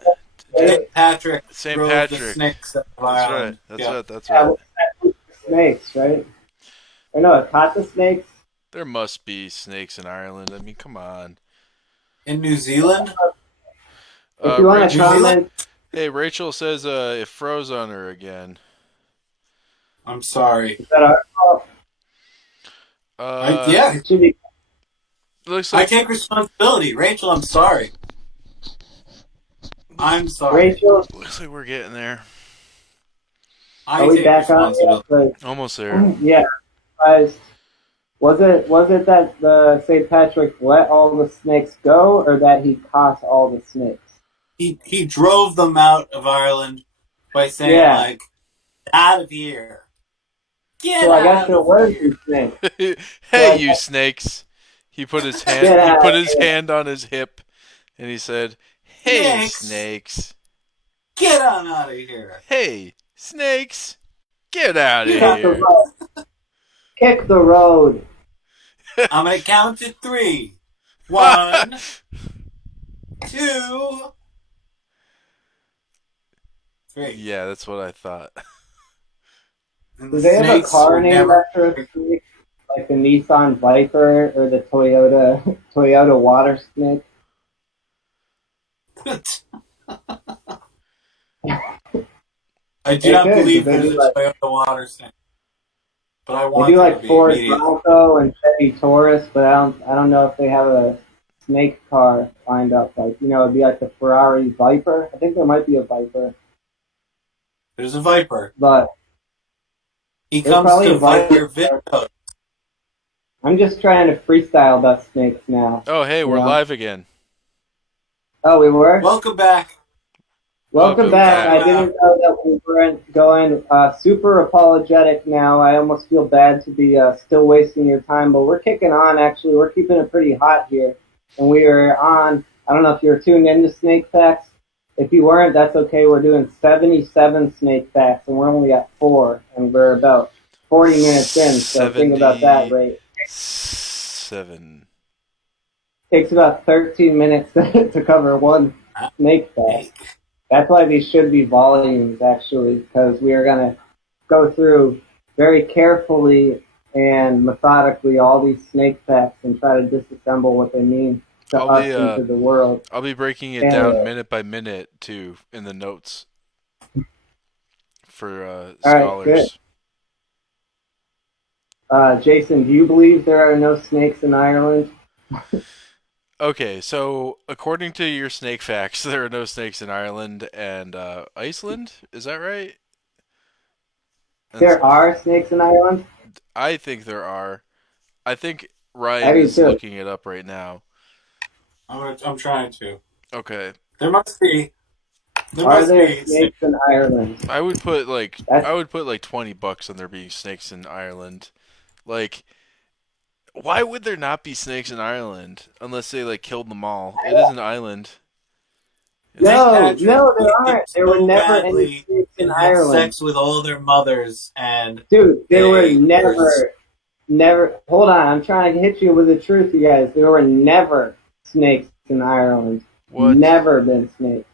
didn't St. Patrick St. drove the Patrick? snakes out of That's right. Ireland. That's Yeah. right. That's yeah, right. what's that with the snakes, right? Or no, it caught the snakes. There must be snakes in Ireland. I mean, come on. In New Zealand? If you want to New Zealand? Rachel. comment, Hey, Rachel says it froze on her again. I'm sorry. is that our fault? Uh, Yeah, It should be looks I like take responsibility. Rachel, I'm sorry. I'm sorry. Rachel. looks like we're getting there. Are I we take back on responsibility. yet? Almost there. Yeah, guys. Was it that the St. Patrick let all the snakes go, or that he caught all the snakes? He drove them out of Ireland by saying, Yeah. like, out of here. Get So I guess out it of was here. the snakes. So Hey, I you guess, snakes! He put his hand. get He out put of his here. hand on his hip, and he said, "Hey, Snakes, snakes! get on out of here. Hey, snakes! Get out of Get Kick out. the here!" road. Kick the road. I'm going to count to three. One, two, three. Yeah, that's what I thought. And Do the they have a snakes car will named never. after a snake, like the Nissan Viper or the Toyota Toyota Water Snake? I do They not could, because believe there's a Toyota water snake, but I they want do there to like be Ford immediately. Bronco and Chevy Taurus, but I don't know if they have a snake car lined up. Like it'd be like the Ferrari Viper. I think there might be a Viper, There's a viper. but He there's comes probably to a fight Viper. your victim. I'm just trying to freestyle about snakes now. Oh, hey, You we're know? live again. Oh, we were. Welcome back. Welcome Welcome back. back. I didn't know that we weren't going super apologetic now. I almost feel bad to be still wasting your time, but we're kicking on. Actually, we're keeping it pretty hot here, and we are on. I don't know if you're tuned into Snake Facts. If you weren't, that's okay. We're doing 77 Snake Facts, and we're only at 4, and we're about 40 minutes in. So think about that, Ray. 77. Takes about 13 minutes to cover one Snake Fact. That's why these should be volumes, actually, because we are going to go through very carefully and methodically all these snake facts and try to disassemble what they mean to I'll be us and to the world. I'll be breaking it And down minute by minute too in the notes for all right, good. scholars. Jason, do you believe there are no snakes in Ireland? Okay, so according to your snake facts, there are no snakes in Ireland and Iceland. Is that right? And There are snakes in Ireland. I think there are. I think I Ryan do is too. looking it up right now. I'm trying to. Okay, There must be. There Are must there be. snakes in Ireland? I would put like That's $20 on there being snakes in Ireland. Like, why would there not be snakes in Ireland unless they like killed them all? It is an island. It's St. no, Patrick no, there played aren't. There were so never any badly snakes in and had Ireland. sex with all their mothers, and Dude, there were they were. never. Hold on, I'm trying to hit you with the truth, you guys. There were never snakes in Ireland. what? Never been snakes.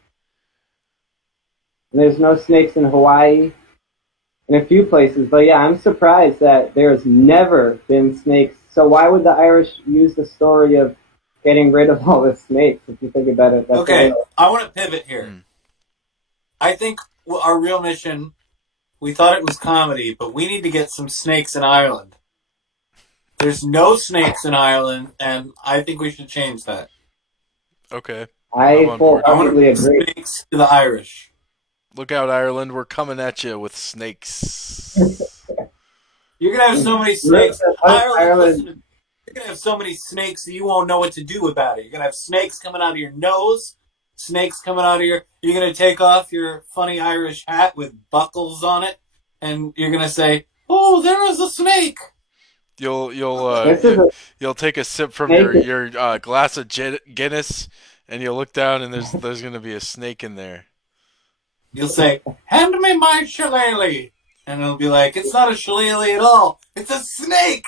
And there's no snakes in Hawaii and a few places. But yeah, I'm surprised that there's never been snakes. So why would the Irish use the story of getting rid of all the snakes? If you think about it, that's Okay, real. I want to pivot here. Hmm. I think our real mission. We thought it was comedy, but we need to get some snakes in Ireland. There's no snakes in Ireland, and I think we should change that. Okay, I'm I on board. I want to wholeheartedly bring agree. snakes to the Irish. Look out, Ireland! We're coming at you with snakes. You're gonna have so many Look snakes, at Ireland. Ireland. Listen, you're gonna have so many snakes that you won't know what to do about it. You're gonna have snakes coming out of your nose, snakes coming out of your. You're gonna take off your funny Irish hat with buckles on it, and you're gonna say, "Oh, there is a snake." This is a you'll take a sip from snake. your glass of Guinness, and you'll look down, and there's gonna be a snake in there. You'll say, "Hand me my shillelagh," and it'll be like, "It's not a shillelagh at all. It's a snake."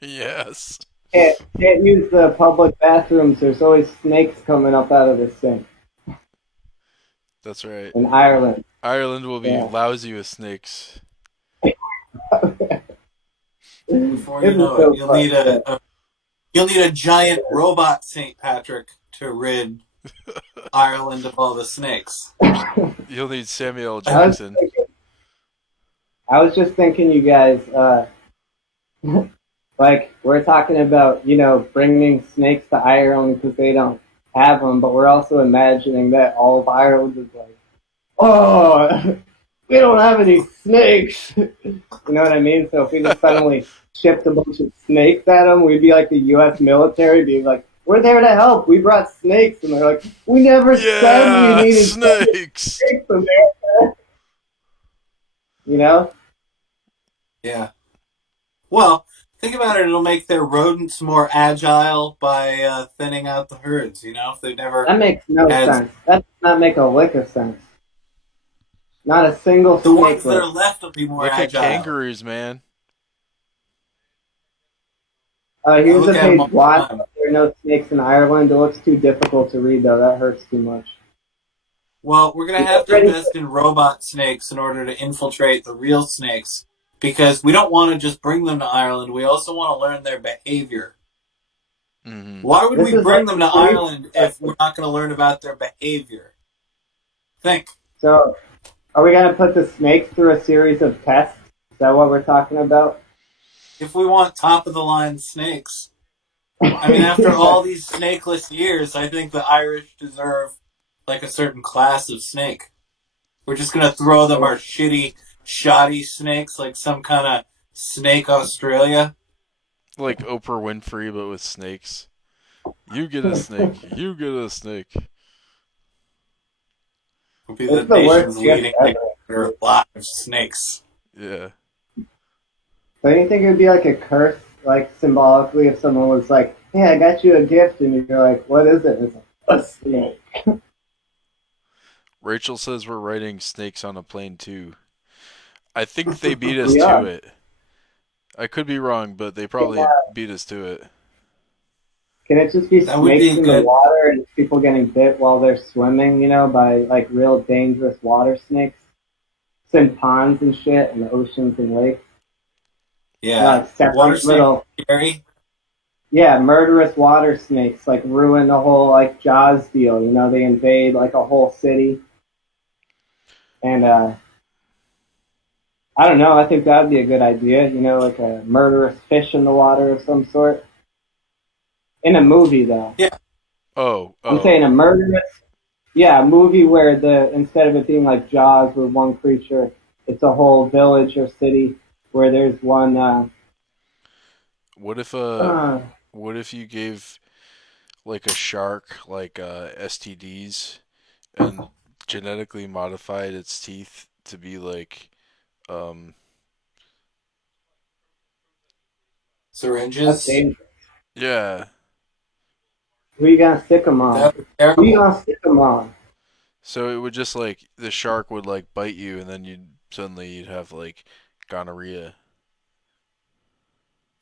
Yes, Can't use the public bathrooms. There's always snakes coming up out of the sink that's right. in Ireland. Ireland will be Yeah. lousy with snakes. Before This you is know it, so fun. Yeah. you'll need a giant robot Saint Patrick to rid Ireland of all the snakes. You'll need Samuel L. I was Jackson. thinking, I was just thinking, you guys, like we're talking about, bringing snakes to Ireland because they don't have them, but we're also imagining that all of Ireland is like, oh, we don't have any snakes. You know what I mean? So if we just suddenly shipped a bunch of snakes at them, we'd be like the U.S. military, being like, "We're there to help. We brought snakes," and they're like, "We never said we Yeah, needed snakes. snakes in there." You know? Yeah. Well, think about it. It'll make their rodents more agile by thinning out the herds. If they've never That makes no had sense. That does not make a lick of sense. Not a single the ones snake that are lick. left will be more Look at agile. kangaroos, man. I Here's look a at them page. all the Why time. there are no snakes in Ireland? It looks too difficult to read, though. That hurts too much. Well, we're going You to guys have to ready? invest in robot snakes in order to infiltrate the real snakes because we don't want to just bring them to Ireland. We also want to learn their behavior. Hmm. Why would This we is like bring them to police. Ireland if we're not going to learn about their behavior? Think. So, are we gonna put the snakes through a series of tests? Is that what we're talking about? If we want top of the line snakes, I mean, after Yeah. all these snakeless years, I think the Irish deserve like a certain class of snake. We're just gonna throw them our shitty, shoddy snakes like some kind of snake Australia. Like Oprah Winfrey, but with snakes. You get a snake. You get a snake. Will be the It's the nation's worst gift leading ever. dictator of live snakes. Yeah. Don't you think it would be like a curse, like symbolically, if someone was like, "Hey, I got you a gift," and you're like, "What is it?" And it's like a snake. Rachel says we're riding snakes on a plane too. I think they beat us We to are. it. I could be wrong, but they probably Yeah. beat us to it. Can it just be That would be snakes a in the good. water and people getting bit while they're swimming? By like real dangerous water snakes. It's in ponds and shit, and the oceans and lakes. Yeah, Like water separate snakes little, are scary. yeah, murderous water snakes like ruin the whole like Jaws deal. They invade like a whole city, and I don't know. I think that would be a good idea. Like a murderous fish in the water of some sort. In a movie, though. Yeah, Oh, I'm oh. saying a murderous, yeah, a movie where the instead of it being like Jaws, where one creature, it's a whole village or city where there's one. What if Uh, what if you gave like a shark like STDs and genetically modified its teeth to be like um that's syringes. dangerous. yeah. Who you gonna stick them on? That would be Who you terrible. gonna stick them on? So it would just like the shark would like bite you and then you'd have like gonorrhea.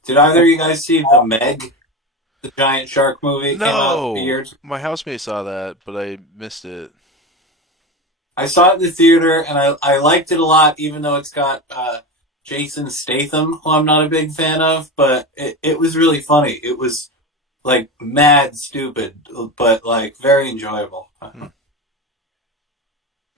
Did either of you guys see the Meg, the giant shark movie? It came out a No. year. My housemate saw that, but I missed it. I saw it in the theater and I liked it a lot, even though it's got Jason Statham, who I'm not a big fan of. But it was really funny. It was like mad stupid, but like very enjoyable. Hmm.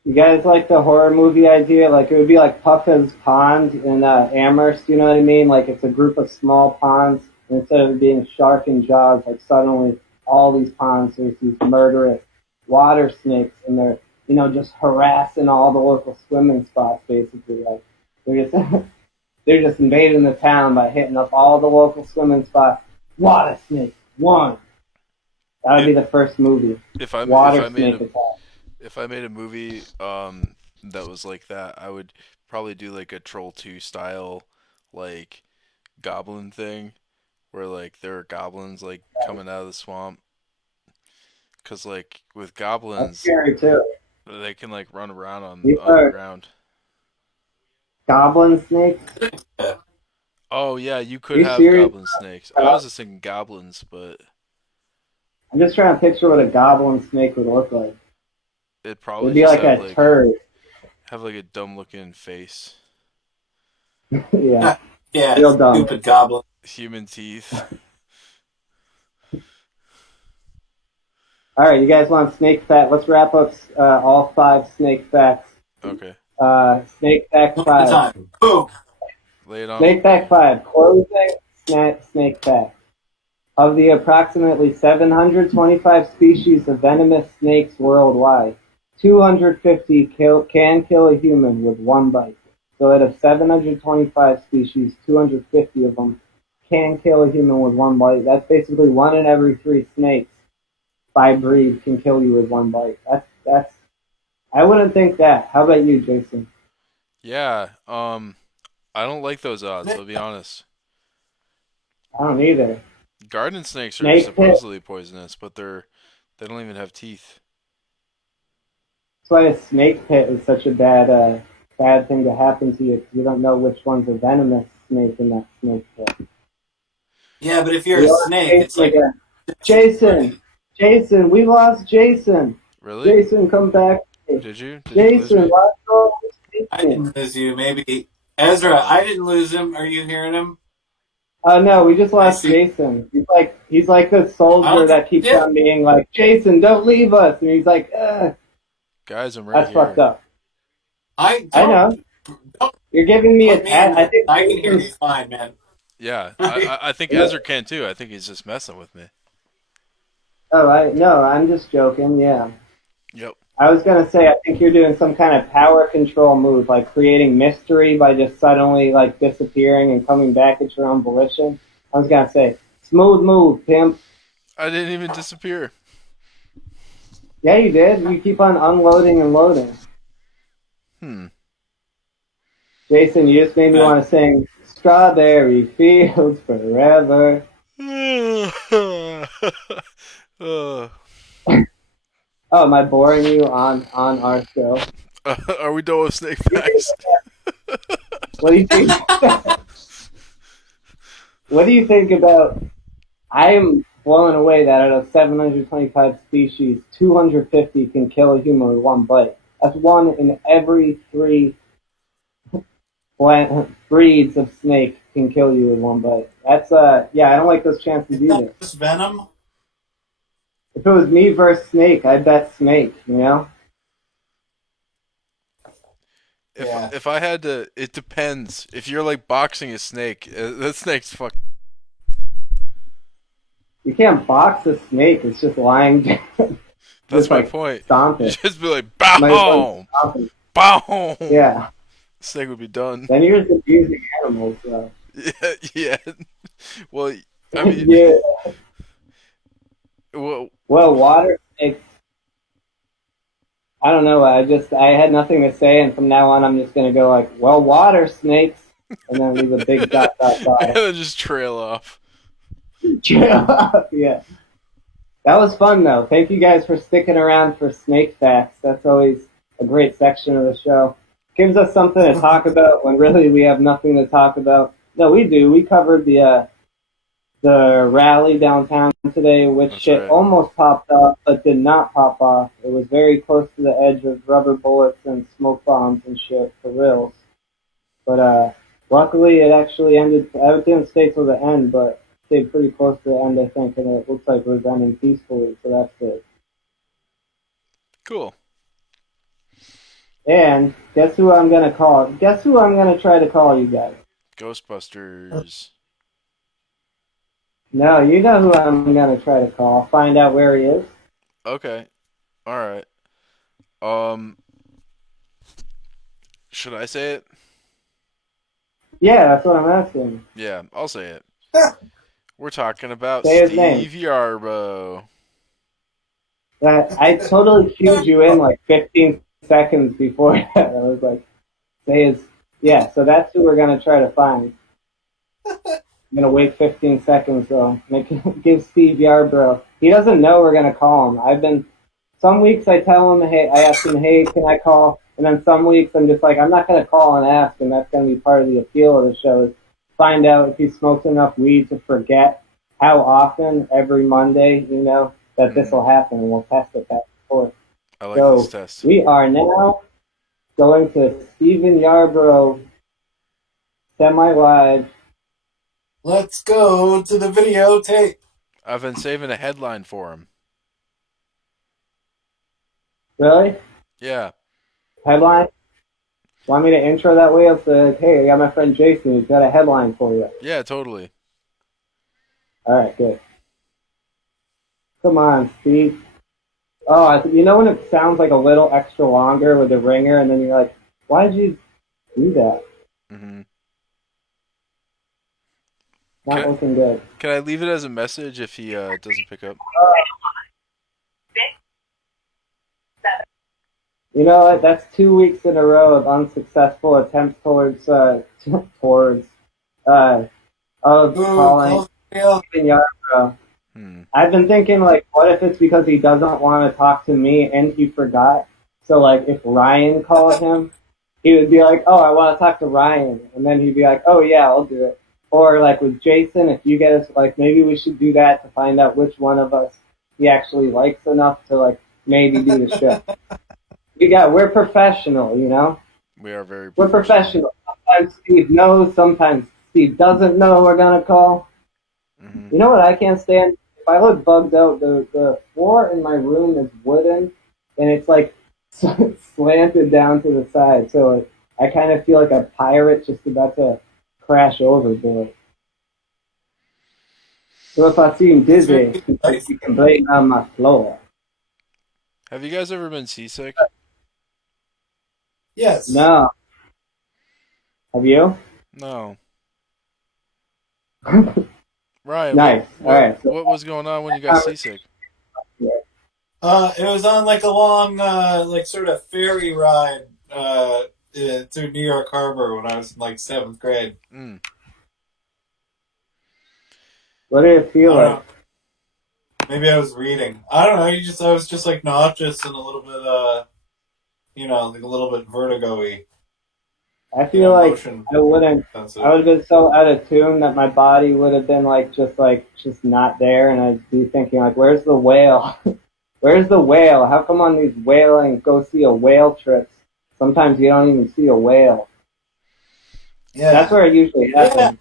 You guys like the horror movie idea? Like it would be like Puffin's Pond in Amherst. You know what I mean? Like it's a group of small ponds. And instead of it being shark and Jaws, like suddenly all these ponds there's these murderous water snakes, and they're just harassing all the local swimming spots. Basically, like they're just they're just invading the town by hitting up all the local swimming spots. Water snake one. That would If be the first movie. if Water I made snake a attack. if I made a movie that was like that, I would probably do like a Troll 2 style like goblin thing where like there are goblins like coming out of the swamp cuz like with That's goblins scary too. they can like run around These on the are ground. goblin snakes. Yeah. Oh yeah, you Are could you have serious? goblin snakes. I was just thinking goblins, but I'm just trying to picture what a goblin snake would look like. it'd It'd probably be just like a turd. have like a dumb looking face, Yeah, Yeah, real dumb. stupid goblin. human teeth. All right, you guys want snake fact? Let's wrap up all five snake facts. Okay, Snake fact One at a five. time. Boom. lay it on them. Snake fact five. Closing snake fact. Of the approximately 725 species of venomous snakes worldwide, 250 can kill a human with one bite. So out of 725 species, 250 of them can kill a human with one bite. That's basically one in every three snakes by breed can kill you with one bite. That's. I wouldn't think that. How about you, Jason? Yeah. I don't like those odds. I'll be honest. I don't either. Garden snakes are Snake pit. supposedly poisonous, but they don't even have teeth. That's why a snake pit is such a bad thing to happen to you because you don't know which one's a venomous snake in that snake pit. Yeah, but if you're We a lost snake, it's Jason like again. Jason, free. Jason, we lost Jason. Really? Jason, come back. Did you? Did you lose Jason, me? what's wrong with I Jason? didn't lose you. Maybe Oh Ezra. I man. didn't lose him. Are you hearing him? Oh no, we just I lost see. Jason. He's like this I don't soldier think that keeps I did. on being like, Jason, don't leave us, and he's like, ugh. Guys, I'm right That's fucked here. up. I I don't know. don't You're giving me put a me in tat. I this. think I can hear you Jason's. fine, man. Yeah, I think Ezra can too. I think he's just messing with me. Oh, I no, I'm just joking. Yeah. Yep. I was gonna say, I think you're doing some kind of power control move, like creating mystery by just suddenly like disappearing and coming back at your own volition. I was gonna say, smooth move, pimp. I didn't even disappear. Yeah, you did. You keep on unloading and loading. Hmm. Jason, you just made me Man. want to sing "Strawberry Fields Forever." uh, Oh, am I boring you on our show? are we done with snake You think, facts? what do you think? What do you think about? I am blown away that out of 725 species, 250 can kill a human with one bite. That's one in every three breeds of snake can kill you with one bite. That's yeah, I don't like those chances Is that either. just venom? If it was me versus snake, I'd bet snake. You know, Yeah. If I had to, it depends. If you're like boxing a snake, that snake's fucking. you can't box a snake. It's just lying down, That's just my like point. You stomping. just be like, Might as well boom, stop it. boom. Yeah. Snake would be done. Then you're just abusing animals. So. Yeah, yeah. Well, I mean, Yeah. well, Well, water snakes. I don't know. I had nothing to say, and from now on, I'm just gonna go like, well, water snakes, and then leave a big dot dot and dot. then just trail off. Yeah, that was fun though. Thank you guys for sticking around for snake facts. That's always a great section of the show. Gives us something to talk about when really we have nothing to talk about. No, we do. We covered the rally downtown today, which That's shit right. almost popped off, but did not pop off. It was very close to the edge of rubber bullets and smoke bombs and shit for reals. But luckily, it actually ended. I didn't stay till the end, but stayed pretty close to the end, I think, and it looks like it was ending peacefully. So that's good. Cool. And guess who I'm gonna call? Guess who I'm gonna try to call you guys? Ghostbusters. No, you know who I'm gonna try to call. Find out where he is. Okay. All right. Um, should I say it? Yeah, that's what I'm asking. Yeah, I'll say it. We're talking about Say his name. Steve Yarbo. That I totally cued you in like 15 seconds before that. I was like, say his yeah. So that's who we're gonna try to find. I'm gonna wait 15 seconds though. Make give Steve Yarbrough. He doesn't know we're gonna call him. I've been some weeks I tell him, hey, I ask him, hey, can I call? And then some weeks I'm just like, I'm not gonna call and ask, and that's gonna be part of the appeal of the show. find out if he smokes enough weed to forget how often every Monday, that this Hmm. will happen, and we'll test it back and forth. I like this So test. we are now going to Stephen Yarbrough semi-live. Let's go to the videotape. I've been saving a headline for him. Really? Yeah. Headline? Want me to intro that way? I'll say, hey, I got my friend Jason. He's got a headline for you. Yeah, totally. All right, good. Come on, Steve. Oh, you know when it sounds like a little extra longer with the ringer, and then you're like, why did you do that? Hmm. Can Not looking good. can I leave it as a message if he doesn't pick up? You know what? That's 2 weeks in a row of unsuccessful attempts towards towards uh, of Ooh, calling close the video. Stephen Yarbrough. Hmm. I've been thinking, like, what if it's because he doesn't want to talk to me and he forgot? So, like, if Ryan called him, he would be like, oh, I want to talk to Ryan. And then he'd be like, oh, yeah, I'll do it. Or, like, with Jason, if you get us, like, maybe we should do that to find out which one of us he actually likes enough to, like, maybe do the show. We're professional, you know? We are very We're professional. professional. Sometimes Steve knows, sometimes Steve doesn't know we're going to call. Hmm. You know what I can't stand? If I look bugged out, the floor in my room is wooden, and it's like slanted down to the side, so I kind of feel like a pirate just about to crash overboard. So if I seem It's very dizzy, nice. you can blame it on my floor. Have you guys ever been seasick? Yes. No, have you? No. Ryan, what Nice. All what right. So, what was going on when you got seasick? It was on like a long, like sort of ferry ride through New York Harbor when I was in like seventh grade. Mm. what did it I feel don't like? know. Maybe I was reading. I don't know. I was just like nauseous and a little bit, like a little bit vertigo-y, I feel like motion I wouldn't. I sensitive. would have been so out of tune that my body would have been like just not there, and I'd be thinking like, "Where's the whale? Where's the whale? How come on these whaling go see a whale trips? Sometimes you don't even see a whale. That's Yeah. where it usually Yeah. happens.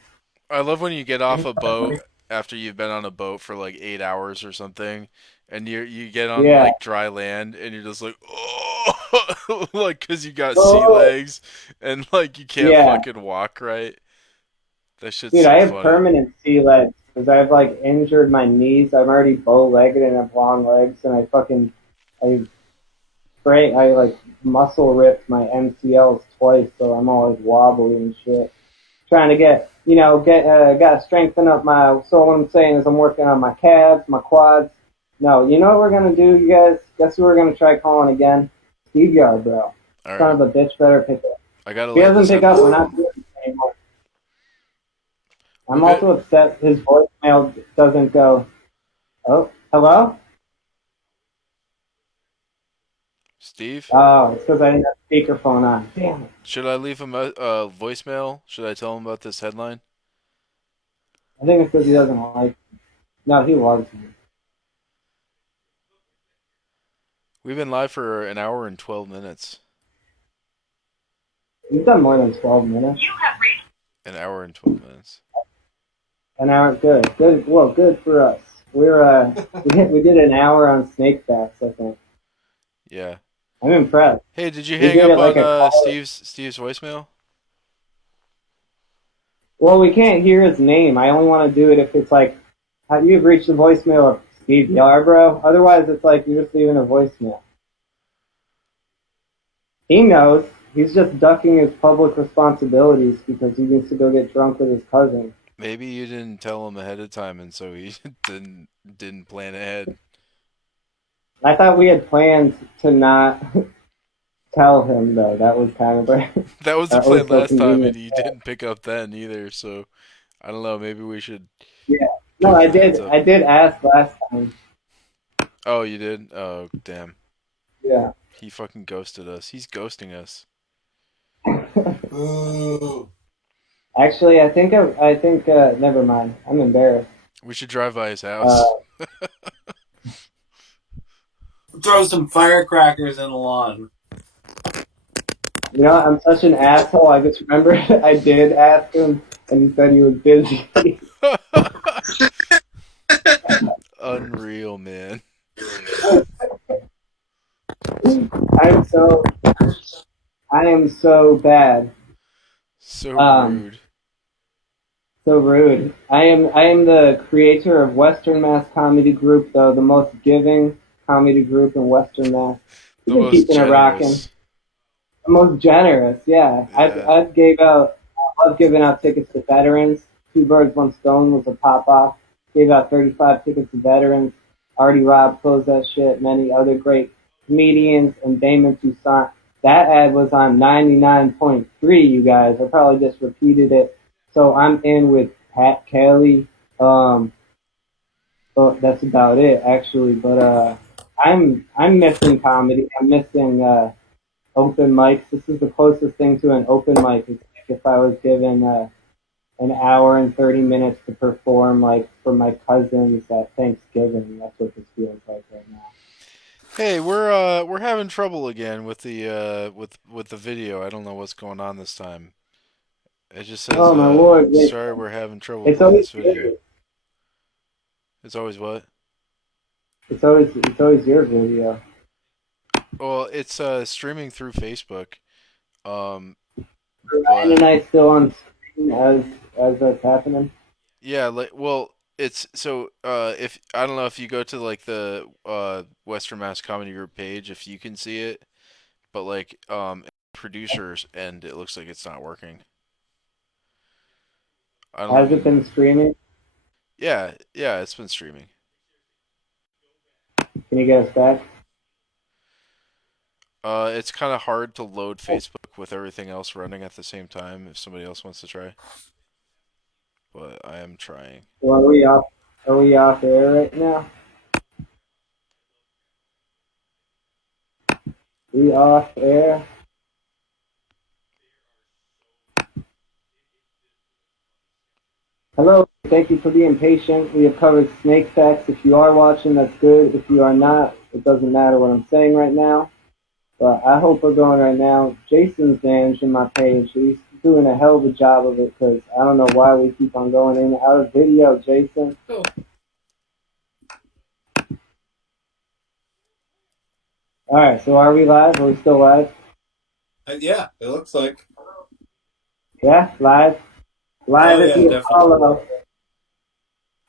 I love when you get Maybe off a boat finally. after you've been on a boat for like 8 hours or something, and you get on Yeah. like dry land, and you're just like, oh, like because you got sea Oh, legs, and like you can't yeah. fucking walk right. That shit's Dude, so I have funny. permanent sea legs because I've like injured my knees. I'm already bow-legged and have long legs, and I I like muscle ripped my MCLs twice, so I'm always wobbly and shit. Trying to gotta strengthen up my. So what I'm saying is I'm working on my calves, my quads. No, you know what we're gonna do, you guys? Guess who we're gonna try calling again? Steve Yarbrough. All Son right, of a bitch better pick up. I gotta If he lay doesn't this pick up, we're headline. not Ooh. doing it anymore. I'm We've been also upset his voicemail doesn't go. Oh, hello? Steve. Oh, it's because I didn't have speakerphone on. Damn it. Should I leave him a voicemail? Should I tell him about this headline? I think it's because he Yeah. doesn't like. No, he loves me. We've been live for an hour and 12 minutes. He's done more than 12 minutes. An hour and 12 minutes. An hour, good, good. Well, good for us. We did an hour on snake backs. I think Yeah. I'm impressed. Hey, did you We hang did up it like on a college. Steve's voicemail? Well, we can't hear his name. I only want to do it if it's like, have you reached the voicemail of Steve Yarbrough? Otherwise, it's like you're just leaving a voicemail. He knows. He's just ducking his public responsibilities because he needs to go get drunk with his cousin. Maybe you didn't tell him ahead of time, and so he didn't plan ahead. I thought we had plans to not tell him though. That was kind of That was the that was plan so last time, and convenient. he didn't pick up then either. So I don't know. Maybe we should Yeah. No, give I him a heads did. up. I did ask last time. Oh, you did? Oh, damn. Yeah. He fucking ghosted us. He's ghosting us. Ooh. Actually, never mind. I'm embarrassed. We should drive by his house. Uh, Throw some firecrackers in the lawn. you know, I'm such an asshole. I just remember I did ask him, and he said he was busy. Unreal, man. I'm so I am so bad. So Um, rude. so rude. I am the creator of Western Mass Comedy Group, though the most giving comedy group in Western Mass. We've The been most keeping it rocking. generous. The most generous, yeah. Yeah. I love giving out tickets to veterans. Two birds, one stone was a pop off. Gave out 35 tickets to veterans. Artie Robb closed that shit. Many other great comedians and Damon Toussaint. That ad was on 99.3, you guys. I probably just repeated it. So I'm in with Pat Kelly. Um, but that's about it, actually. But I'm missing comedy. I'm missing open mics. This is the closest thing to an open mic. It's like if I was given an hour and 30 minutes to perform like for my cousins at Thanksgiving. That's what this feels like right now. Hey, we're having trouble again with the with the video. I don't know what's going on this time. It just says Oh my lord! sorry, we're having trouble It's playing always this video. It's always what? it's always your video. Well, it's streaming through Facebook. Um, Ryan and but I still on screen as that's happening. yeah, like well, it's so if I don't know if you go to like the Western Mass Comedy Group page if you can see it, but like producers and it looks like it's not working. I Has it don't. been streaming? Yeah, yeah, it's been streaming. Can you get us back? It's kind of hard to load Facebook with everything else running at the same time if somebody else wants to try, but I am trying. So are we off? Are we off air right now? We off air? Hello, thank you for being patient. We have covered snake facts. If you are watching, that's good. If you are not, it doesn't matter what I'm saying right now. But I hope we're going right now. Jason's managing my page. He's doing a hell of a job of it because I don't know why we keep on going in and out of video, Jason. Oh. All right, so are we live? Are we still live? Yeah, it looks like. Yeah, live. Oh Live at yeah, the definitely.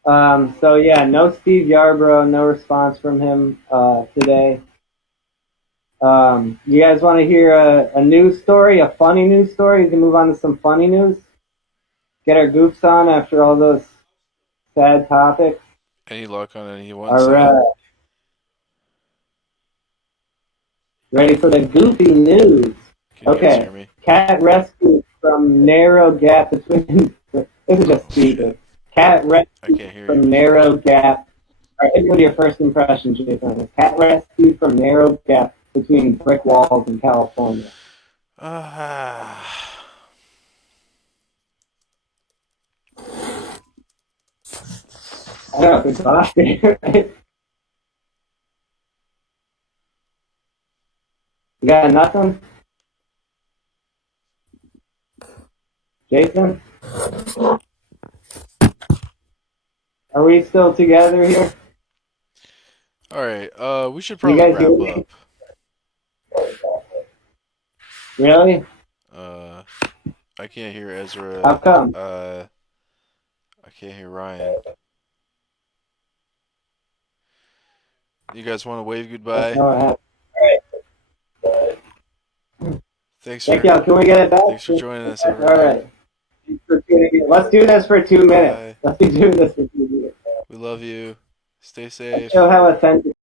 Apollo. So yeah, no Steve Yarbrough, no response from him today. You guys want to hear a news story, a funny news story? We can move on to some funny news. Get our goofs on after all those sad topics. Any luck on anyone All sad? right, ready for the goofy news? Can you guys hear Okay, me? cat rescued from narrow gap between. This is just Oh shit, stupid. Cat I rescued can't hear from you. narrow gap. All right, hit me with your first impression, Jason. Cat rescued from narrow gap between brick walls in California. Uh, I don't know if it's exhausting. Right? You got nothing, Jason? Are we still together here? all right. We should You probably guys hear wrap me? up. Really? Uh, I can't hear Ezra. How come? I can't hear Ryan. You guys want to wave That's goodbye? not what happened. Thanks Thank for y'all. Can we get it back? thanks for joining us, All everybody. right. Let's do this for 2 minutes. Bye. Let's do this for 2 minutes. We love you. Stay Let's safe. show how authentic